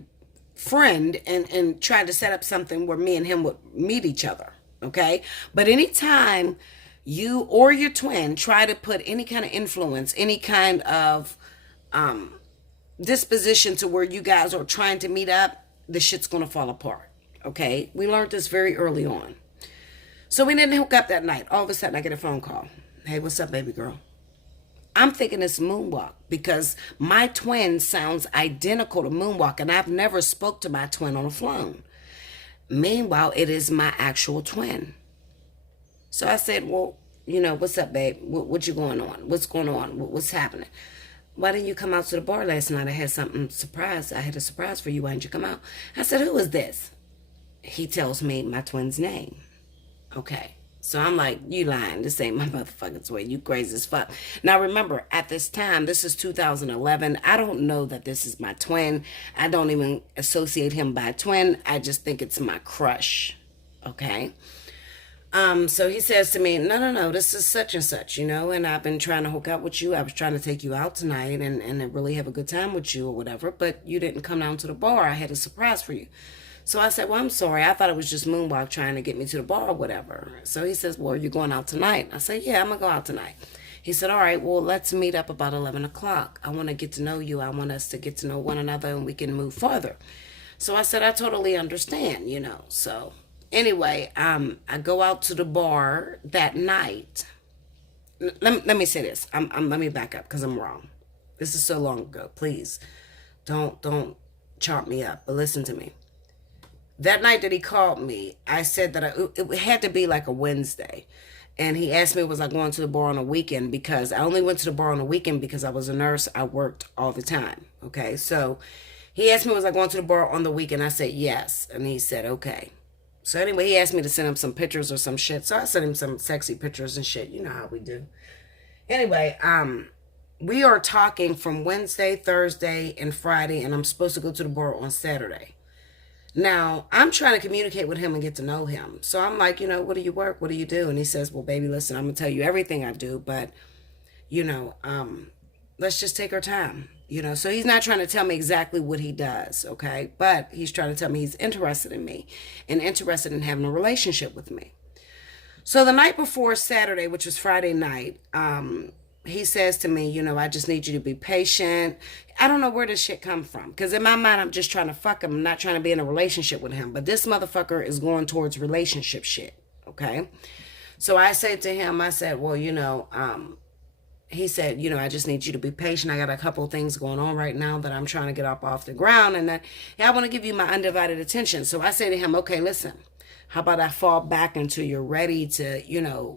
friend and tried to set up something where me and him would meet each other. Okay. But anytime you or your twin try to put any kind of influence, any kind of, disposition to where you guys are trying to meet up, the shit's gonna fall apart. Okay, we learned this very early on. So we didn't hook up that night. All of a sudden I get a phone call. Hey, what's up, baby girl? I'm thinking it's Moonwalk because my twin sounds identical to Moonwalk and I've never spoke to my twin on the phone. Meanwhile, it is my actual twin. So I said, well, what's up, babe? What you going on? What's going on? What's happening? Why didn't you come out to the bar last night? I had something surprise. I had a surprise for you. Why didn't you come out? I said, who is this? He tells me my twin's name. Okay. So I'm like, you lying. This ain't my motherfucking twin. You crazy as fuck. Now remember, at this time, this is 2011. I don't know that this is my twin. I don't even associate him by twin. I just think it's my crush. Okay. So he says to me, no, this is such and such, and I've been trying to hook up with you. I was trying to take you out tonight and really have a good time with you or whatever, but you didn't come down to the bar. I had a surprise for you. So I said, well, I'm sorry. I thought it was just Moonwalk trying to get me to the bar or whatever. So he says, well, are you going out tonight? I said, yeah, I'm going to go out tonight. He said, all right, well, let's meet up about 11 o'clock. I want to get to know you. I want us to get to know one another and we can move further. So I said, I totally understand, so... Anyway, I go out to the bar that night. Let me say this. Let me back up because I'm wrong. This is so long ago. Please, don't chart me up. But listen to me. That night that he called me, I said that it had to be like a Wednesday, and he asked me was I going to the bar on a weekend because I only went to the bar on a weekend because I was a nurse. I worked all the time. Okay, so he asked me was I going to the bar on the weekend. I said yes, and he said okay. So anyway, he asked me to send him some pictures or some shit. So I sent him some sexy pictures and shit. You know how we do. Anyway, we are talking from Wednesday, Thursday, and Friday, and I'm supposed to go to the bar on Saturday. Now, I'm trying to communicate with him and get to know him. So I'm like, what do you work? What do you do? And he says, well, baby, listen, I'm going to tell you everything I do, but, let's just take our time. So he's not trying to tell me exactly what he does, okay? But he's trying to tell me he's interested in me and interested in having a relationship with me. So the night before Saturday, which was Friday night, he says to me, I just need you to be patient. I don't know where this shit come from. Because in my mind, I'm just trying to fuck him. I'm not trying to be in a relationship with him. But this motherfucker is going towards relationship shit, okay? So I said to him, I said, well, he said, I just need you to be patient. I got a couple of things going on right now that I'm trying to get up off the ground. And I want to give you my undivided attention. So I say to him, okay, listen, how about I fall back until you're ready to,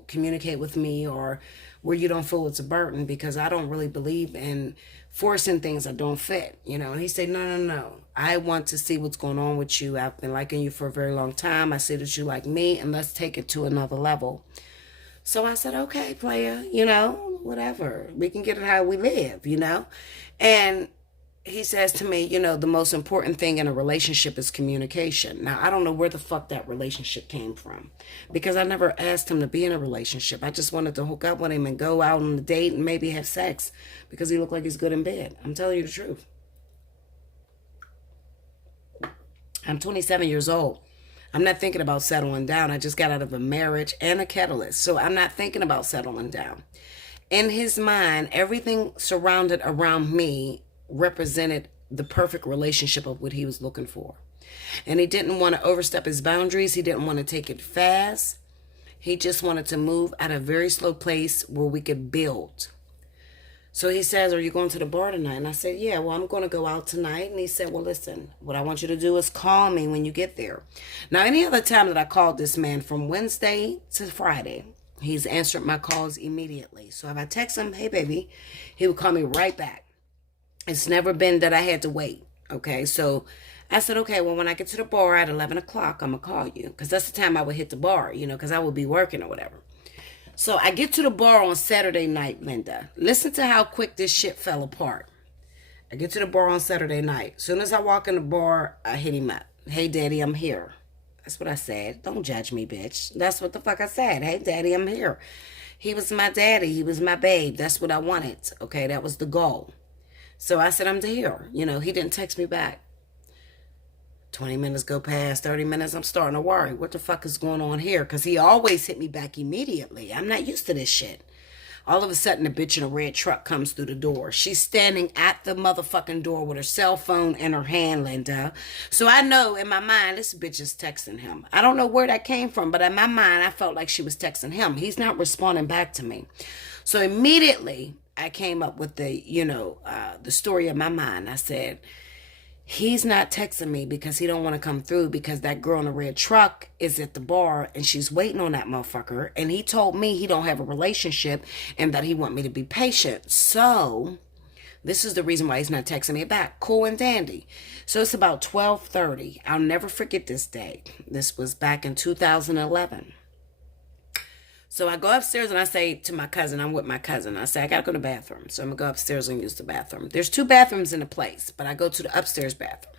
communicate with me or where you don't feel it's a burden because I don't really believe in forcing things that don't fit, And he said, no. I want to see what's going on with you. I've been liking you for a very long time. I see that you like me and let's take it to another level. So I said, okay, player, whatever. We can get it how we live, And he says to me, the most important thing in a relationship is communication. Now, I don't know where the fuck that relationship came from because I never asked him to be in a relationship. I just wanted to hook up with him and go out on a date and maybe have sex because he looked like he's good in bed. I'm telling you the truth. I'm 27 years old. I'm not thinking about settling down. I just got out of a marriage and a catalyst. So I'm not thinking about settling down. In his mind, everything surrounded around me represented the perfect relationship of what he was looking for. And he didn't want to overstep his boundaries. He didn't want to take it fast. He just wanted to move at a very slow pace where we could build. So he says, are you going to the bar tonight? And I said, yeah, well, I'm going to go out tonight. And he said, well, listen, what I want you to do is call me when you get there. Now, any other time that I called this man from Wednesday to Friday, he's answered my calls immediately. So if I text him, hey, baby, he would call me right back. It's never been that I had to wait. Okay, so I said, okay, well, when I get to the bar at 11 o'clock, I'm going to call you. Because that's the time I would hit the bar, because I would be working or whatever. So I get to the bar on Saturday night, Linda. Listen to how quick this shit fell apart. I get to the bar on Saturday night. As soon as I walk in the bar, I hit him up. Hey, Daddy, I'm here. That's what I said. Don't judge me, bitch. That's what the fuck I said. Hey, Daddy, I'm here. He was my daddy. He was my babe. That's what I wanted. Okay, that was the goal. So I said, I'm here. He didn't text me back. 20 minutes go past, 30 minutes, I'm starting to worry. What the fuck is going on here? Because he always hit me back immediately. I'm not used to this shit. All of a sudden, a bitch in a red truck comes through the door. She's standing at the motherfucking door with her cell phone in her hand, Linda. So I know in my mind, this bitch is texting him. I don't know where that came from, but in my mind, I felt like she was texting him. He's not responding back to me. So immediately, I came up with the story of my mind. I said, he's not texting me because he don't want to come through because that girl in the red truck is at the bar and she's waiting on that motherfucker. And he told me he don't have a relationship and that he want me to be patient. So this is the reason why he's not texting me back. Cool and dandy. So it's about 12:30. I'll never forget this day. This was back in 2011. So I go upstairs and I say to my cousin, I'm with my cousin. I say, I got to go to the bathroom. So I'm going to go upstairs and use the bathroom. There's 2 bathrooms in the place, but I go to the upstairs bathroom.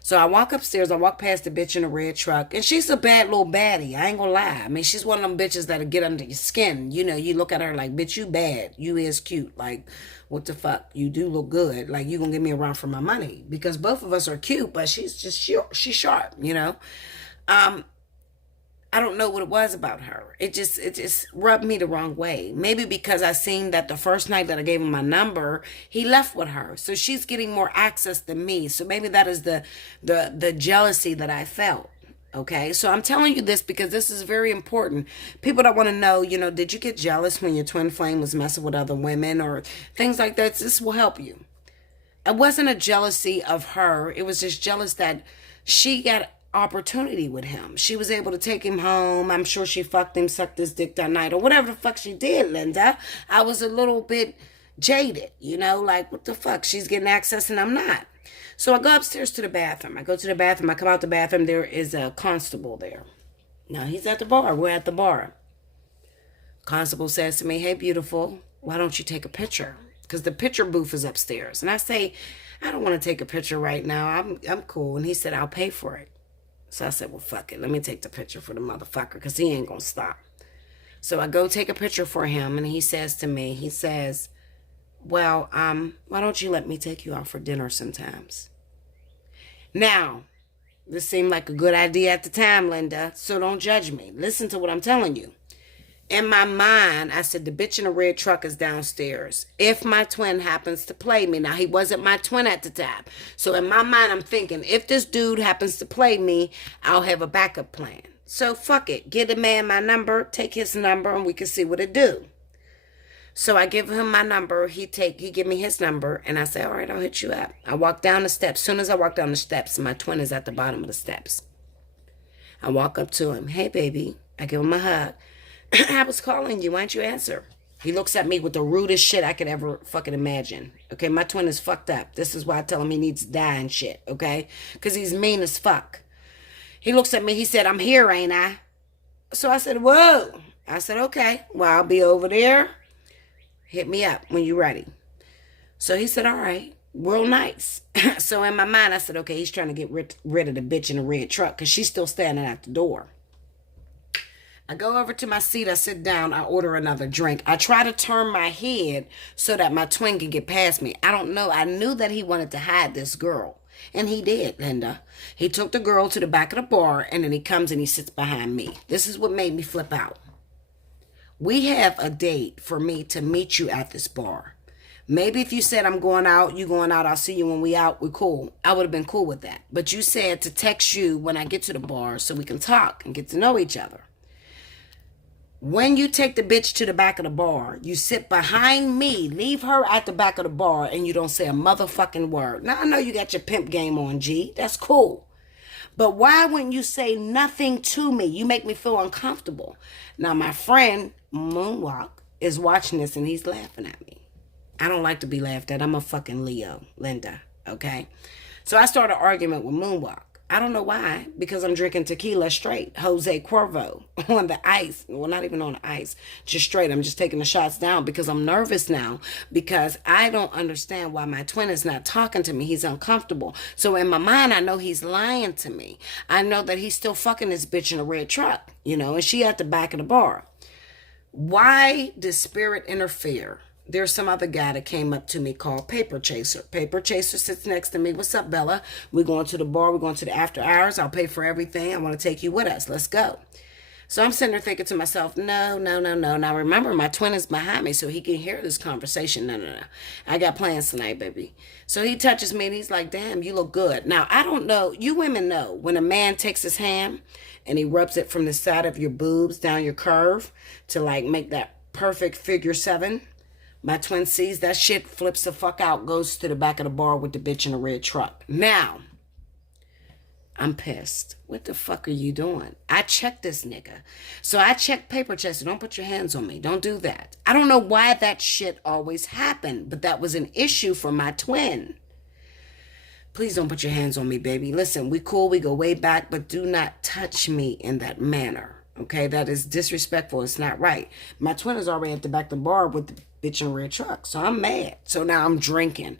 So I walk upstairs. I walk past the bitch in the red truck. And she's a bad little baddie. I ain't going to lie. I mean, she's one of them bitches that'll get under your skin. You look at her like, bitch, you bad. You is cute. Like, what the fuck? You do look good. Like, you going to give me a run for my money. Because both of us are cute, but she's sharp, I don't know what it was about her. It just rubbed me the wrong way. Maybe because I seen that the first night that I gave him my number, he left with her. So she's getting more access than me. So maybe that is the jealousy that I felt. Okay, so I'm telling you this because this is very important. People don't want to know, did you get jealous when your twin flame was messing with other women or things like that? This will help you. It wasn't a jealousy of her. It was just jealous that she got opportunity with him. She was able to take him home. I'm sure she fucked him, sucked his dick that night, or whatever the fuck she did, Linda. I was a little bit jaded, like, what the fuck? She's getting access and I'm not. So I go upstairs to the bathroom. I go to the bathroom. I come out the bathroom. There is a constable there. Now, he's at the bar. We're at the bar. Constable says to me, hey, beautiful, why don't you take a picture? Because the picture booth is upstairs. And I say, I don't want to take a picture right now. I'm cool. And he said, I'll pay for it. So I said, well, fuck it. Let me take the picture for the motherfucker because he ain't going to stop. So I go take a picture for him. And he says to me, well, why don't you let me take you out for dinner sometimes? Now, this seemed like a good idea at the time, Linda. So don't judge me. Listen to what I'm telling you. In my mind, I said, the bitch in the red truck is downstairs. If my twin happens to play me. Now, he wasn't my twin at the time. So in my mind, I'm thinking, if this dude happens to play me, I'll have a backup plan. So fuck it. Give the man my number, take his number, and we can see what it do. So I give him my number. He give me his number, and I say, all right, I'll hit you up. I walk down the steps. As soon as I walk down the steps, my twin is at the bottom of the steps. I walk up to him. Hey, baby. I give him a hug. I was calling you. Why don't you answer? He looks at me with the rudest shit I could ever fucking imagine. Okay, my twin is fucked up. This is why I tell him he needs to die and shit, okay? Because he's mean as fuck. He looks at me. He said, I'm here, ain't I? So I said, whoa. I said, okay. Well, I'll be over there. Hit me up when you're ready. So he said, all right. Real nice. So in my mind, I said, okay, he's trying to get rid of the bitch in the red truck because she's still standing at the door. I go over to my seat, I sit down, I order another drink. I try to turn my head so that my twin can get past me. I don't know. I knew that he wanted to hide this girl. And he did, Linda. He took the girl to the back of the bar, and then he comes and he sits behind me. This is what made me flip out. We have a date for me to meet you at this bar. Maybe if you said, I'm going out, you going out, I'll see you when we out, we're cool. I would have been cool with that. But you said to text you when I get to the bar so we can talk and get to know each other. When you take the bitch to the back of the bar, you sit behind me, leave her at the back of the bar, and you don't say a motherfucking word. Now, I know you got your pimp game on, G. That's cool. But why wouldn't you say nothing to me? You make me feel uncomfortable. Now, my friend, Moonwalk, is watching this, and he's laughing at me. I don't like to be laughed at. I'm a fucking Leo, Linda, okay? So I started an argument with Moonwalk. I don't know why, because I'm drinking tequila straight, Jose Cuervo, on the ice. Well, not even on the ice, just straight. I'm just taking the shots down because I'm nervous now because I don't understand why my twin is not talking to me. He's uncomfortable. So in my mind, I know he's lying to me. I know that he's still fucking this bitch in a red truck, and she at the back of the bar. Why does spirit interfere? There's some other guy that came up to me called Paper Chaser. Paper Chaser sits next to me. What's up, Bella? We're going to the bar. We're going to the after hours. I'll pay for everything. I want to take you with us. Let's go. So I'm sitting there thinking to myself, no. Now remember, my twin is behind me so he can hear this conversation. No. I got plans tonight, baby. So he touches me and he's like, damn, you look good. Now, I don't know. You women know when a man takes his hand and he rubs it from the side of your boobs down your curve to like make that perfect figure 7. My twin sees that shit, flips the fuck out, goes to the back of the bar with the bitch in a red truck. Now, I'm pissed. What the fuck are you doing? I checked this nigga. So I checked Paper Chaser. Don't put your hands on me. Don't do that. I don't know why that shit always happened, but that was an issue for my twin. Please don't put your hands on me, baby. Listen, we cool. We go way back, but do not touch me in that manner. Okay, that is disrespectful. It's not right. My twin is already at the back of the bar with the bitch in a red truck. So I'm mad. So now I'm drinking.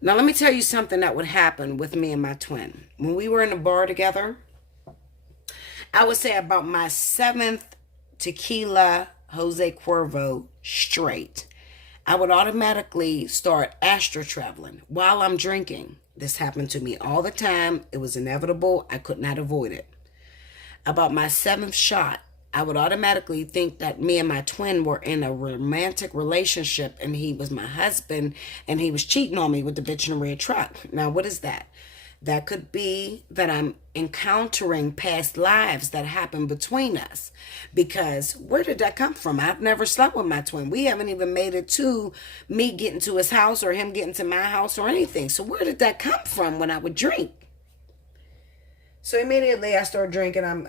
Now let me tell you something that would happen with me and my twin. When we were in the bar together, I would say about my 7th tequila Jose Cuervo straight, I would automatically start astral traveling while I'm drinking. This happened to me all the time. It was inevitable. I could not avoid it. About my 7th shot, I would automatically think that me and my twin were in a romantic relationship and he was my husband and he was cheating on me with the bitch in a red truck. Now, what is that? That could be that I'm encountering past lives that happened between us. Because where did that come from? I've never slept with my twin. We haven't even made it to me getting to his house or him getting to my house or anything. So where did that come from when I would drink? So immediately I start drinking. I'm,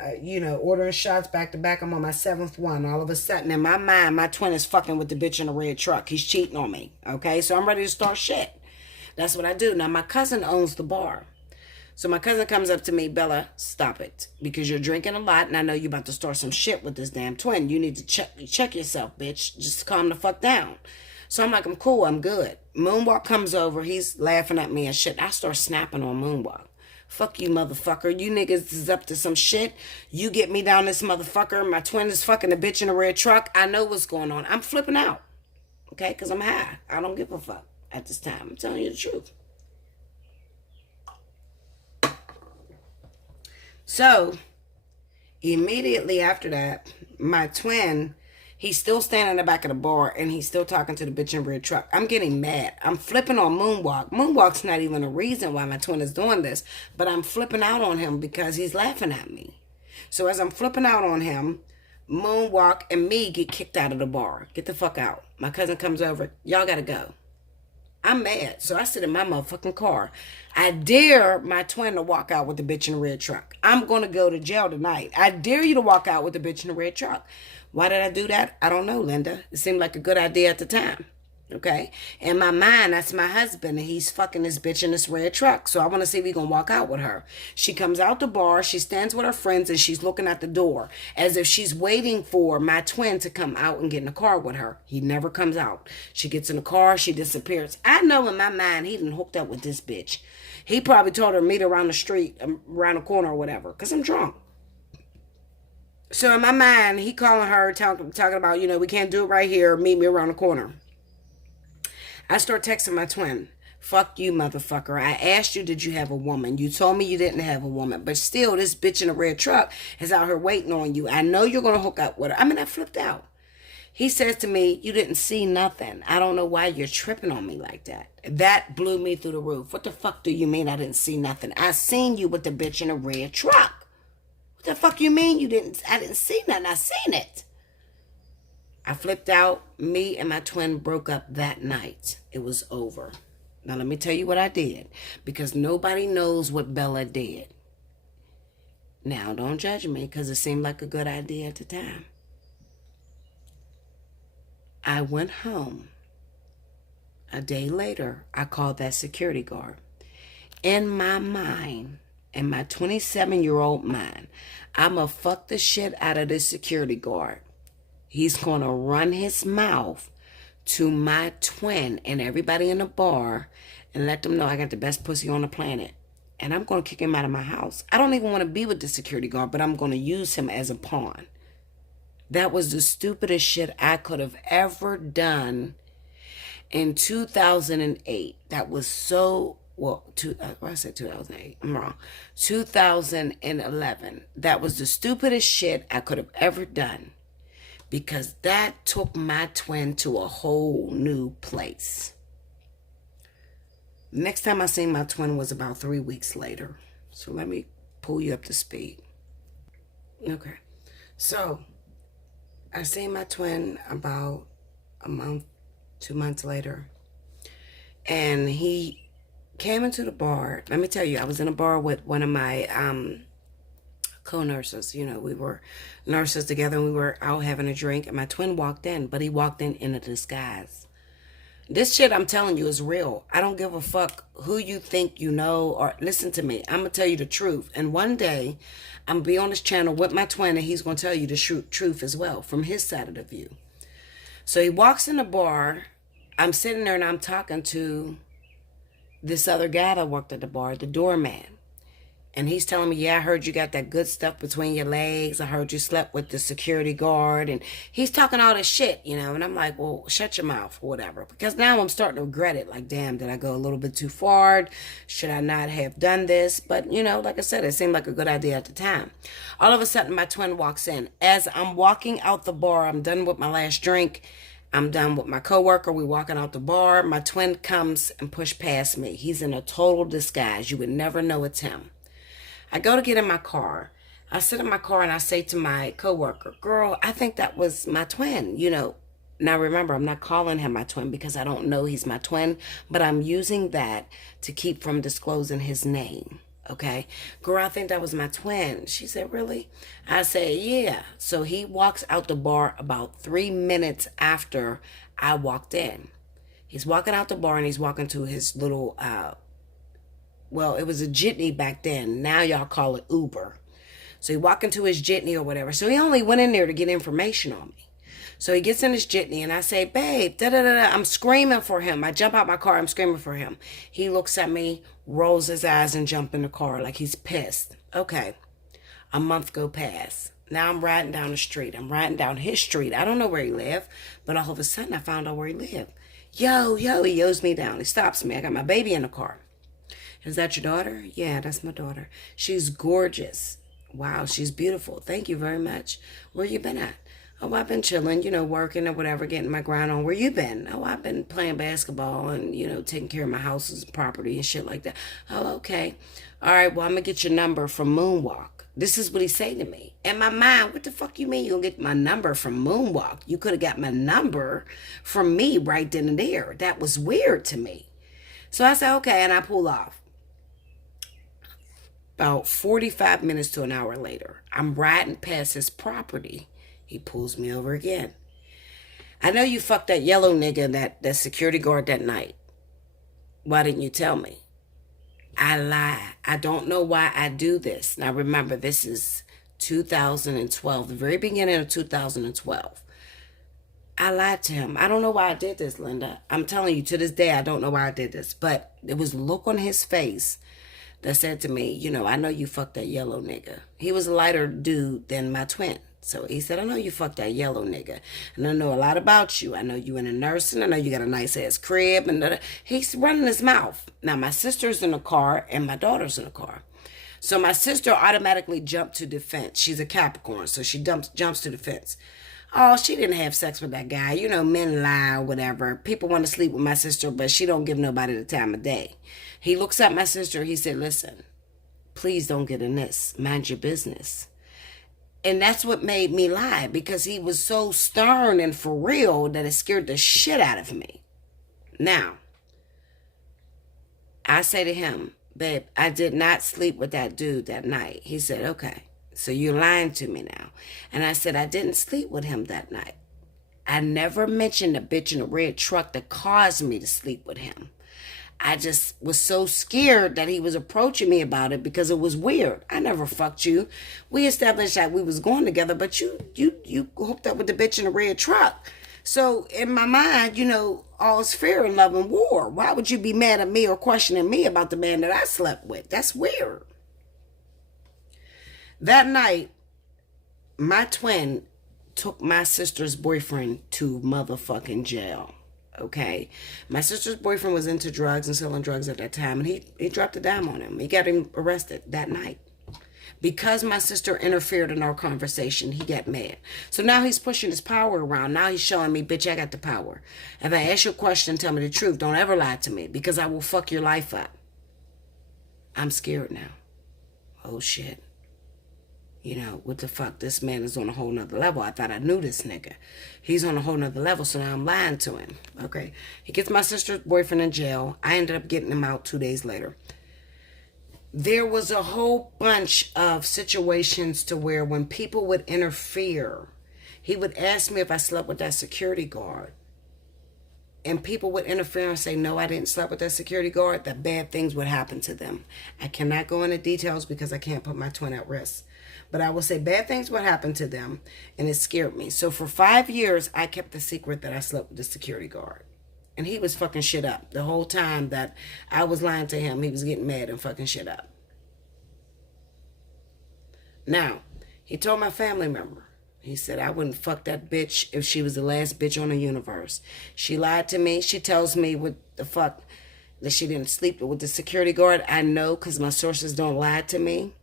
ordering shots back to back. I'm on my 7th one. All of a sudden, in my mind, my twin is fucking with the bitch in a red truck. He's cheating on me. Okay, so I'm ready to start shit. That's what I do. Now, my cousin owns the bar. So my cousin comes up to me, Bella, stop it. Because you're drinking a lot, and I know you're about to start some shit with this damn twin. You need to check yourself, bitch. Just calm the fuck down. So I'm like, I'm cool. I'm good. Moonwalk comes over. He's laughing at me and shit. I start snapping on Moonwalk. Fuck you, motherfucker. You niggas is up to some shit. You get me down this motherfucker. My twin is fucking a bitch in a red truck. I know what's going on. I'm flipping out. Okay? Because I'm high. I don't give a fuck at this time. I'm telling you the truth. So, immediately after that, my twin, he's still standing in the back of the bar and he's still talking to the bitch in red truck. I'm getting mad. I'm flipping on Moonwalk. Moonwalk's not even a reason why my twin is doing this, but I'm flipping out on him because he's laughing at me. So as I'm flipping out on him, Moonwalk and me get kicked out of the bar. Get the fuck out. My cousin comes over. Y'all gotta go. I'm mad. So I sit in my motherfucking car. I dare my twin to walk out with the bitch in the red truck. I'm going to go to jail tonight. I dare you to walk out with the bitch in the red truck. Why did I do that? I don't know, Linda. It seemed like a good idea at the time. Okay. In my mind, that's my husband, and he's fucking this bitch in this red truck. So I want to see if we gonna walk out with her. She comes out the bar, she stands with her friends, and she's looking at the door as if she's waiting for my twin to come out and get in the car with her. He never comes out. She gets in the car, she disappears. I know in my mind he done hooked up with this bitch. He probably told her meet around the street, around the corner or whatever, because I'm drunk. So in my mind, he calling her, talking about, we can't do it right here. Meet me around the corner. I start texting my twin. Fuck you, motherfucker. I asked you, did you have a woman? You told me you didn't have a woman. But still, this bitch in a red truck is out here waiting on you. I know you're going to hook up with her. I flipped out. He says to me, you didn't see nothing. I don't know why you're tripping on me like that. That blew me through the roof. What the fuck do you mean I didn't see nothing? I seen you with the bitch in a red truck. What the fuck you mean I didn't see nothing? I seen it. I flipped out. Me and my twin broke up that night. It was over. Now let me tell you what I did, because nobody knows what Bella did. Now don't judge me, because it seemed like a good idea at the time. I went home. A day later, I called that security guard. In my mind, in my 27-year-old mind, I'ma fuck the shit out of this security guard. He's going to run his mouth to my twin and everybody in the bar and let them know I got the best pussy on the planet. And I'm going to kick him out of my house. I don't even want to be with the security guard, but I'm going to use him as a pawn. That was the stupidest shit I could have ever done in 2008. That was so... I said 2008. I'm wrong. 2011. That was the stupidest shit I could have ever done. Because that took my twin to a whole new place. Next time I seen my twin was about 3 weeks later. So let me pull you up to speed. Okay. So I seen my twin about a month, 2 months later. And he came into the bar. Let me tell you, I was in a bar with one of my co-nurses. We were nurses together, and we were out having a drink, and my twin walked in, but he walked in a disguise. This shit I'm telling you is real. I don't give a fuck who you think you know, or listen to me. I'm gonna tell you the truth. And one day I'm gonna be on this channel with my twin, and he's gonna tell you the truth as well from his side of the view. So he walks in the bar. I'm sitting there and I'm talking to this other guy that worked at the bar, the doorman. And he's telling me, yeah, I heard you got that good stuff between your legs. I heard you slept with the security guard. And he's talking all this shit, And I'm like, well, shut your mouth or whatever. Because now I'm starting to regret it. Like, damn, did I go a little bit too far? Should I not have done this? But, like I said, it seemed like a good idea at the time. All of a sudden, my twin walks in. As I'm walking out the bar, I'm done with my last drink. I'm done with my coworker. We're walking out the bar. My twin comes and pushed past me. He's in a total disguise. You would never know it's him. I go to get in my car. I sit in my car and I say to my coworker, girl, I think that was my twin. Now remember, I'm not calling him my twin because I don't know he's my twin, but I'm using that to keep from disclosing his name. Okay. Girl, I think that was my twin. She said, really? I said, yeah. So he walks out the bar about 3 minutes after I walked in. He's walking out the bar and he's walking to his little, it was a jitney back then. Now y'all call it Uber. So he walked into his jitney or whatever. So he only went in there to get information on me. So he gets in his jitney and I say, babe, da-da-da-da. I'm screaming for him. I jump out my car. I'm screaming for him. He looks at me, rolls his eyes, and jump in the car like he's pissed. Okay. A month go past. Now I'm riding down the street. I'm riding down his street. I don't know where he lived, but all of a sudden I found out where he lived. Yo, he yo's me down. He stops me. I got my baby in the car. Is that your daughter? Yeah, that's my daughter. She's gorgeous. Wow, she's beautiful. Thank you very much. Where you been at? Oh, I've been chilling, working or whatever, getting my grind on. Where you been? Oh, I've been playing basketball and, taking care of my house's property and shit like that. Oh, okay. All right, well, I'm going to get your number from Moonwalk. This is what he say to me. In my mind, what the fuck you mean you gonna get my number from Moonwalk? You could have got my number from me right then and there. That was weird to me. So I said, okay, and I pull off. About 45 minutes to an hour later, I'm riding past his property. He pulls me over again. I know you fucked that yellow nigga, that security guard that night. Why didn't you tell me? I lie. I don't know why I do this. Now remember, this is 2012, the very beginning of 2012. I lied to him. I don't know why I did this, Linda. I'm telling you, to this day, I don't know why I did this. But it was a look on his face that said to me, you know, I know you fucked that yellow nigga. He was a lighter dude than my twin. So he said, I know you fucked that yellow nigga. And I know a lot about you. I know you in a nursing. I know you got a nice ass crib. And he's running his mouth. Now, my sister's in the car and my daughter's in the car. So my sister automatically jumped to defense. She's a Capricorn, so she jumps to defense. Oh, she didn't have sex with that guy. You know, men lie or whatever. People want to sleep with my sister, but she don't give nobody the time of day. He looks at my sister. He said, listen, please don't get in this. Mind your business. And that's what made me lie, because he was so stern and for real that it scared the shit out of me. Now, I say to him, babe, I did not sleep with that dude that night. He said, okay. So you're lying to me now. And I said, I didn't sleep with him that night. I never mentioned the bitch in a red truck that caused me to sleep with him. I just was so scared that he was approaching me about it because it was weird. I never fucked you. We established that we was going together, but you hooked up with the bitch in a red truck. So in my mind, you know, all's fair in love and war. Why would you be mad at me or questioning me about the man that I slept with? That's weird. That night, my twin took my sister's boyfriend to motherfucking jail. Okay? My sister's boyfriend was into drugs and selling drugs at that time, and he dropped a dime on him. He got him arrested that night. Because my sister interfered in our conversation, he got mad. So now he's pushing his power around. Now he's showing me, bitch, I got the power. If I ask you a question, tell me the truth. Don't ever lie to me, because I will fuck your life up. I'm scared now. Oh, shit. You know, what the fuck? This man is on a whole nother level. I thought I knew this nigga. He's on a whole nother level, so now I'm lying to him. Okay. He gets my sister's boyfriend in jail. I ended up getting him out 2 days later. There was a whole bunch of situations to where when people would interfere, he would ask me if I slept with that security guard. And people would interfere and say, no, I didn't sleep with that security guard. That bad things would happen to them. I cannot go into details because I can't put my twin at risk. But I will say bad things would happen to them, and it scared me. So for 5 years, I kept the secret that I slept with the security guard. And he was fucking shit up. The whole time that I was lying to him, he was getting mad and fucking shit up. Now, he told my family member, he said, I wouldn't fuck that bitch if she was the last bitch on the universe. She lied to me. She tells me what the fuck that she didn't sleep with the security guard. I know because my sources don't lie to me.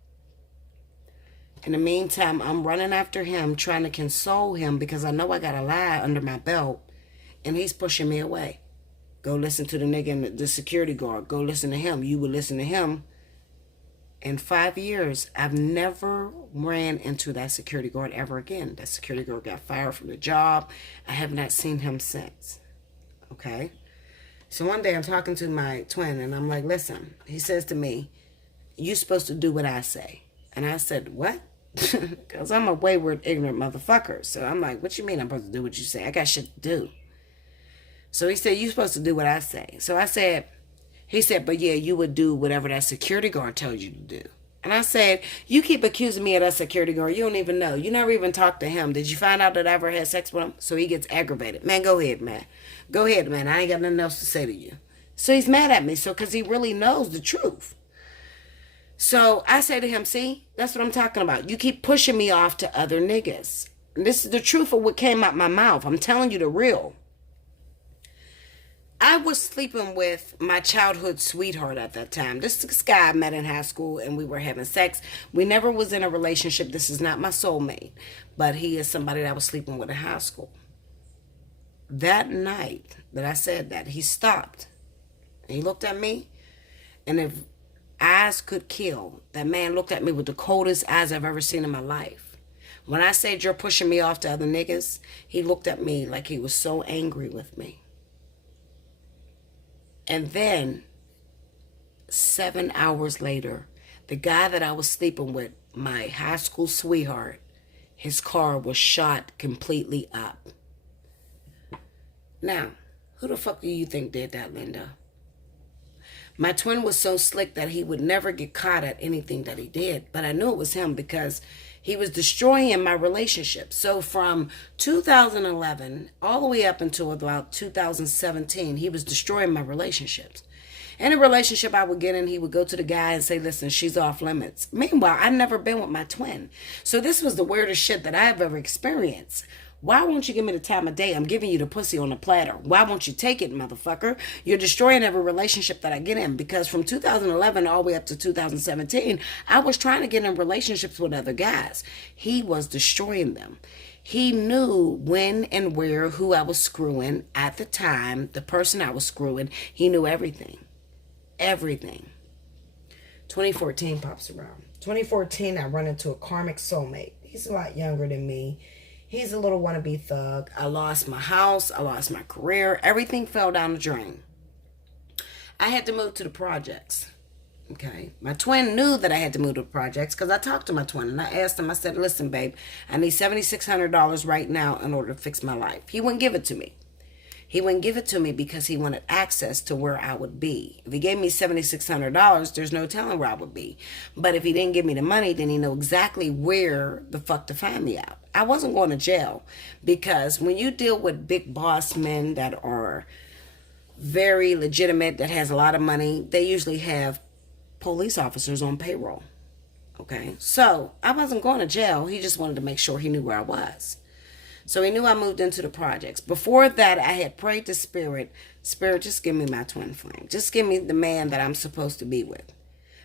In the meantime, I'm running after him, trying to console him because I know I got a lie under my belt, and he's pushing me away. Go listen to the nigga in the security guard. Go listen to him. You would listen to him. In 5 years, I've never ran into that security guard ever again. That security guard got fired from the job. I have not seen him since. Okay? So one day I'm talking to my twin, and I'm like, listen. He says to me, you're supposed to do what I say. And I said, what? Because I'm a wayward, ignorant motherfucker. So I'm like, what you mean I'm supposed to do what you say? I got shit to do. So he said, you're supposed to do what I say. So I said, he said, but yeah, you would do whatever that security guard tells you to do. And I said, you keep accusing me of that security guard. You don't even know. You never even talked to him. Did you find out that I ever had sex with him? So he gets aggravated. Man, go ahead, man. Go ahead, man. I ain't got nothing else to say to you. So he's mad at me. So, because he really knows the truth. So I say to him, see, that's what I'm talking about. You keep pushing me off to other niggas. And this is the truth of what came out my mouth. I'm telling you the real. I was sleeping with my childhood sweetheart at that time. This guy I met in high school, and we were having sex. We never was in a relationship. This is not my soulmate, but he is somebody that I was sleeping with in high school. That night that I said that, he stopped. He looked at me, and if eyes could kill, that man looked at me with the coldest eyes I've ever seen in my life. When I said you're pushing me off to other niggas, he looked at me like he was so angry with me. And then 7 hours later, the guy that I was sleeping with, my high school sweetheart, his car was shot completely up. Now, who the fuck do you think did that, Linda? My twin was so slick that he would never get caught at anything that he did. But I knew it was him because he was destroying my relationship. So from 2011 all the way up until about 2017, he was destroying my relationships. In a relationship I would get in, he would go to the guy and say, listen, she's off limits. Meanwhile, I've never been with my twin. So this was the weirdest shit that I've ever experienced. Why won't you give me the time of day? I'm giving you the pussy on a platter. Why won't you take it, motherfucker? You're destroying every relationship that I get in. Because from 2011 all the way up to 2017, I was trying to get in relationships with other guys. He was destroying them. He knew when and where, who I was screwing at the time, the person I was screwing. He knew everything. Everything. 2014 pops around. 2014, I run into a karmic soulmate. He's a lot younger than me. He's a little wannabe thug. I lost my house. I lost my career. Everything fell down the drain. I had to move to the projects. Okay. My twin knew that I had to move to the projects because I talked to my twin and I asked him, I said, listen, babe, I need $7,600 right now in order to fix my life. He wouldn't give it to me. He wouldn't give it to me because he wanted access to where I would be. If he gave me $7,600, there's no telling where I would be. But if he didn't give me the money, then he knew exactly where the fuck to find me out. I wasn't going to jail because when you deal with big boss men that are very legitimate, that has a lot of money, they usually have police officers on payroll. Okay, so I wasn't going to jail. He just wanted to make sure he knew where I was. So he knew I moved into the projects. Before that, I had prayed to Spirit, Spirit, just give me my twin flame. Just give me the man that I'm supposed to be with.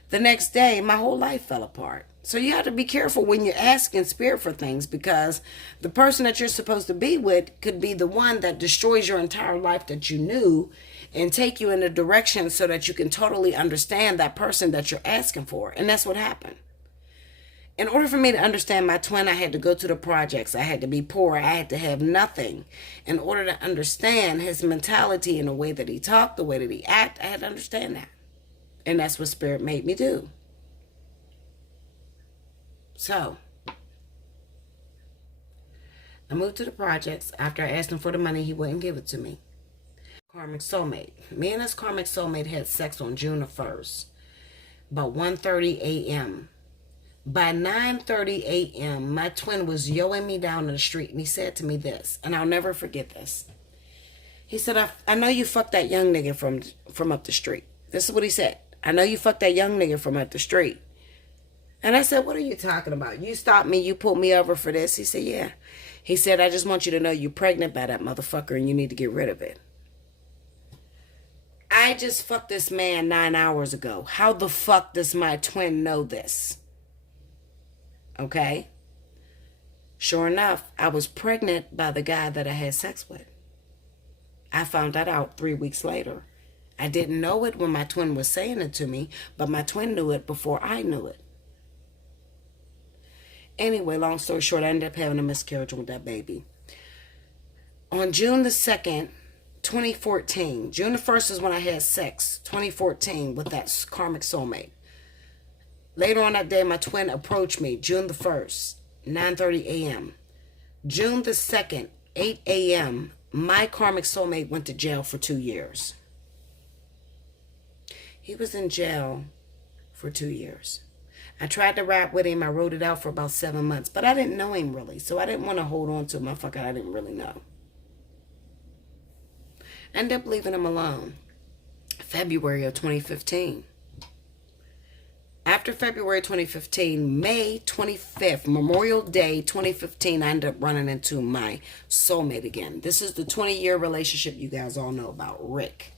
The next day, my whole life fell apart. So you have to be careful when you're asking Spirit for things because the person that you're supposed to be with could be the one that destroys your entire life that you knew and take you in a direction so that you can totally understand that person that you're asking for. And that's what happened. In order for me to understand my twin, I had to go to the projects. I had to be poor. I had to have nothing. In order to understand his mentality and the way that he talked, the way that he acted, I had to understand that. And that's what Spirit made me do. So, I moved to the projects. After I asked him for the money, he wouldn't give it to me. Karmic soulmate. Me and his karmic soulmate had sex on June the 1st. About 1:30 a.m. By 9:30 a.m., my twin was yoing me down the street, and he said to me this, and I'll never forget this. He said, I know you fucked that young nigga from up the street. This is what he said. I know you fucked that young nigga from up the street. And I said, what are you talking about? You stopped me, you pulled me over for this. He said, yeah. He said, I just want you to know you're pregnant by that motherfucker, and you need to get rid of it. I just fucked this man 9 hours ago. How the fuck does my twin know this? Okay. Sure enough, I was pregnant by the guy that I had sex with. I found that out 3 weeks later. I didn't know it when my twin was saying it to me, but my twin knew it before I knew it. Anyway, long story short, I ended up having a miscarriage with that baby. On June the 2nd, 2014, June the 1st is when I had sex, 2014, with that karmic soulmate. Later on that day, my twin approached me, June the 1st, 9:30 a.m. June the 2nd, 8 a.m., my karmic soulmate went to jail for 2 years. He was in jail for 2 years. I tried to rap with him. I wrote it out for about 7 months, but I didn't know him really, so I didn't want to hold on to a motherfucker I didn't really know. I ended up leaving him alone. February of 2015. After February 2015, May 25th, Memorial Day 2015, I ended up running into my soulmate again. This is the 20-year relationship you guys all know about, Rick.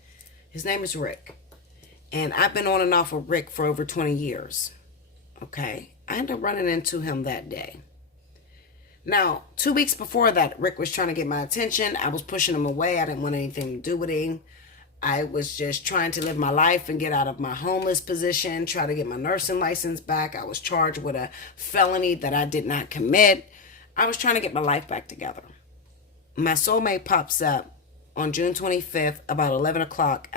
His name is Rick. And I've been on and off with Rick for over 20 years. Okay? I ended up running into him that day. Now, 2 weeks before that, Rick was trying to get my attention. I was pushing him away. I didn't want anything to do with him. I was just trying to live my life and get out of my homeless position, try to get my nursing license back. I was charged with a felony that I did not commit. I was trying to get my life back together. My soulmate pops up on June 25th, about 11 o'clock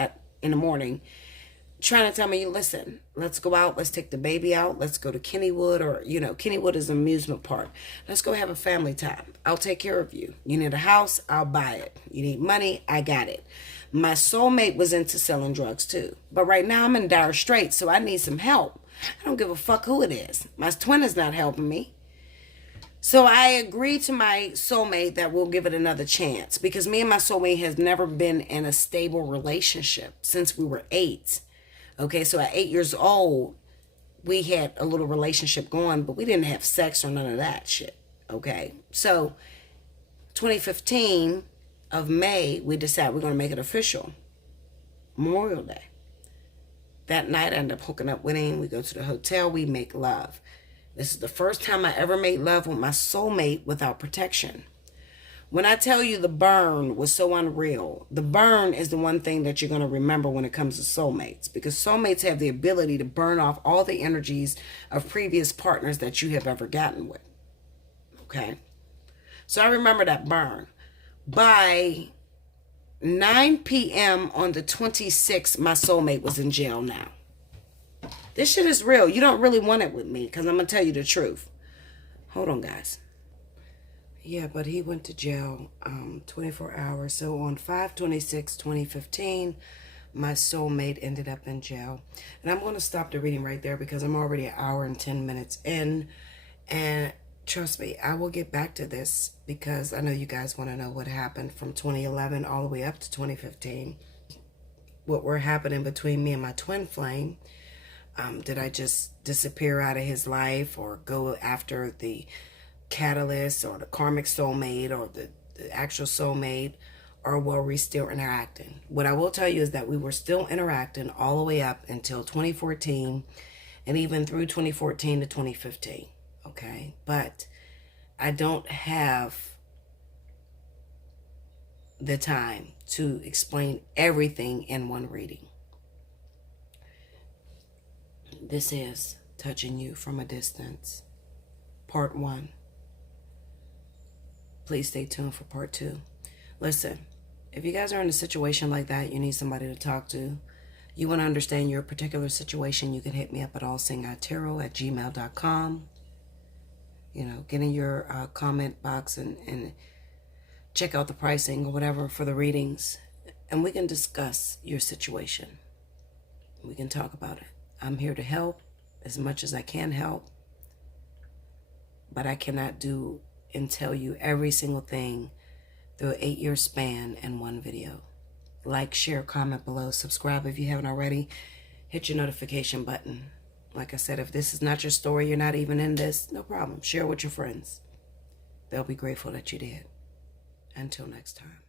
in the morning, trying to tell me, listen, let's go out, let's take the baby out, let's go to Kennywood, or, Kennywood is an amusement park. Let's go have a family time. I'll take care of you. You need a house, I'll buy it. You need money, I got it. My soulmate was into selling drugs too. But right now I'm in dire straits, so I need some help. I don't give a fuck who it is. My twin is not helping me. So I agreed to my soulmate that we'll give it another chance, because me and my soulmate has never been in a stable relationship since we were 8. Okay, so at 8 years old, we had a little relationship going, but we didn't have sex or none of that shit. Okay, so 2015 of May, we decided we're going to make it official. Memorial Day. That night, I end up hooking up with him. We go to the hotel. We make love. This is the first time I ever made love with my soulmate without protection. When I tell you the burn was so unreal, the burn is the one thing that you're going to remember when it comes to soulmates, because soulmates have the ability to burn off all the energies of previous partners that you have ever gotten with. Okay? So I remember that burn. By 9 p.m. on the 26th, my soulmate was in jail now. This shit is real. You don't really want it with me, because I'm going to tell you the truth. Hold on, guys. Yeah, but he went to jail 24 hours. So on 5/26/2015, my soulmate ended up in jail. And I'm going to stop the reading right there, because I'm already an hour and 10 minutes in. And trust me, I will get back to this, because I know you guys want to know what happened from 2011 all the way up to 2015. What were happening between me and my twin flame. Did I just disappear out of his life, or go after the catalyst, or the karmic soulmate, or the actual soulmate, or were we still interacting? What I will tell you is that we were still interacting all the way up until 2014, and even through 2014 to 2015. Okay, but I don't have the time to explain everything in one reading. This is Touching You from a Distance, Part 1. Please stay tuned for Part 2. Listen, if you guys are in a situation like that, you need somebody to talk to, you want to understand your particular situation, you can hit me up at allseeingeyetarot@gmail.com. Get in your comment box and check out the pricing or whatever for the readings, and we can discuss your situation. We can talk about it. I'm here to help as much as I can help, but I cannot do and tell you every single thing through an 8-year span in one video. Like, share, comment below, subscribe if you haven't already, hit your notification button. Like I said, if this is not your story, you're not even in this, no problem. Share with your friends. They'll be grateful that you did. Until next time.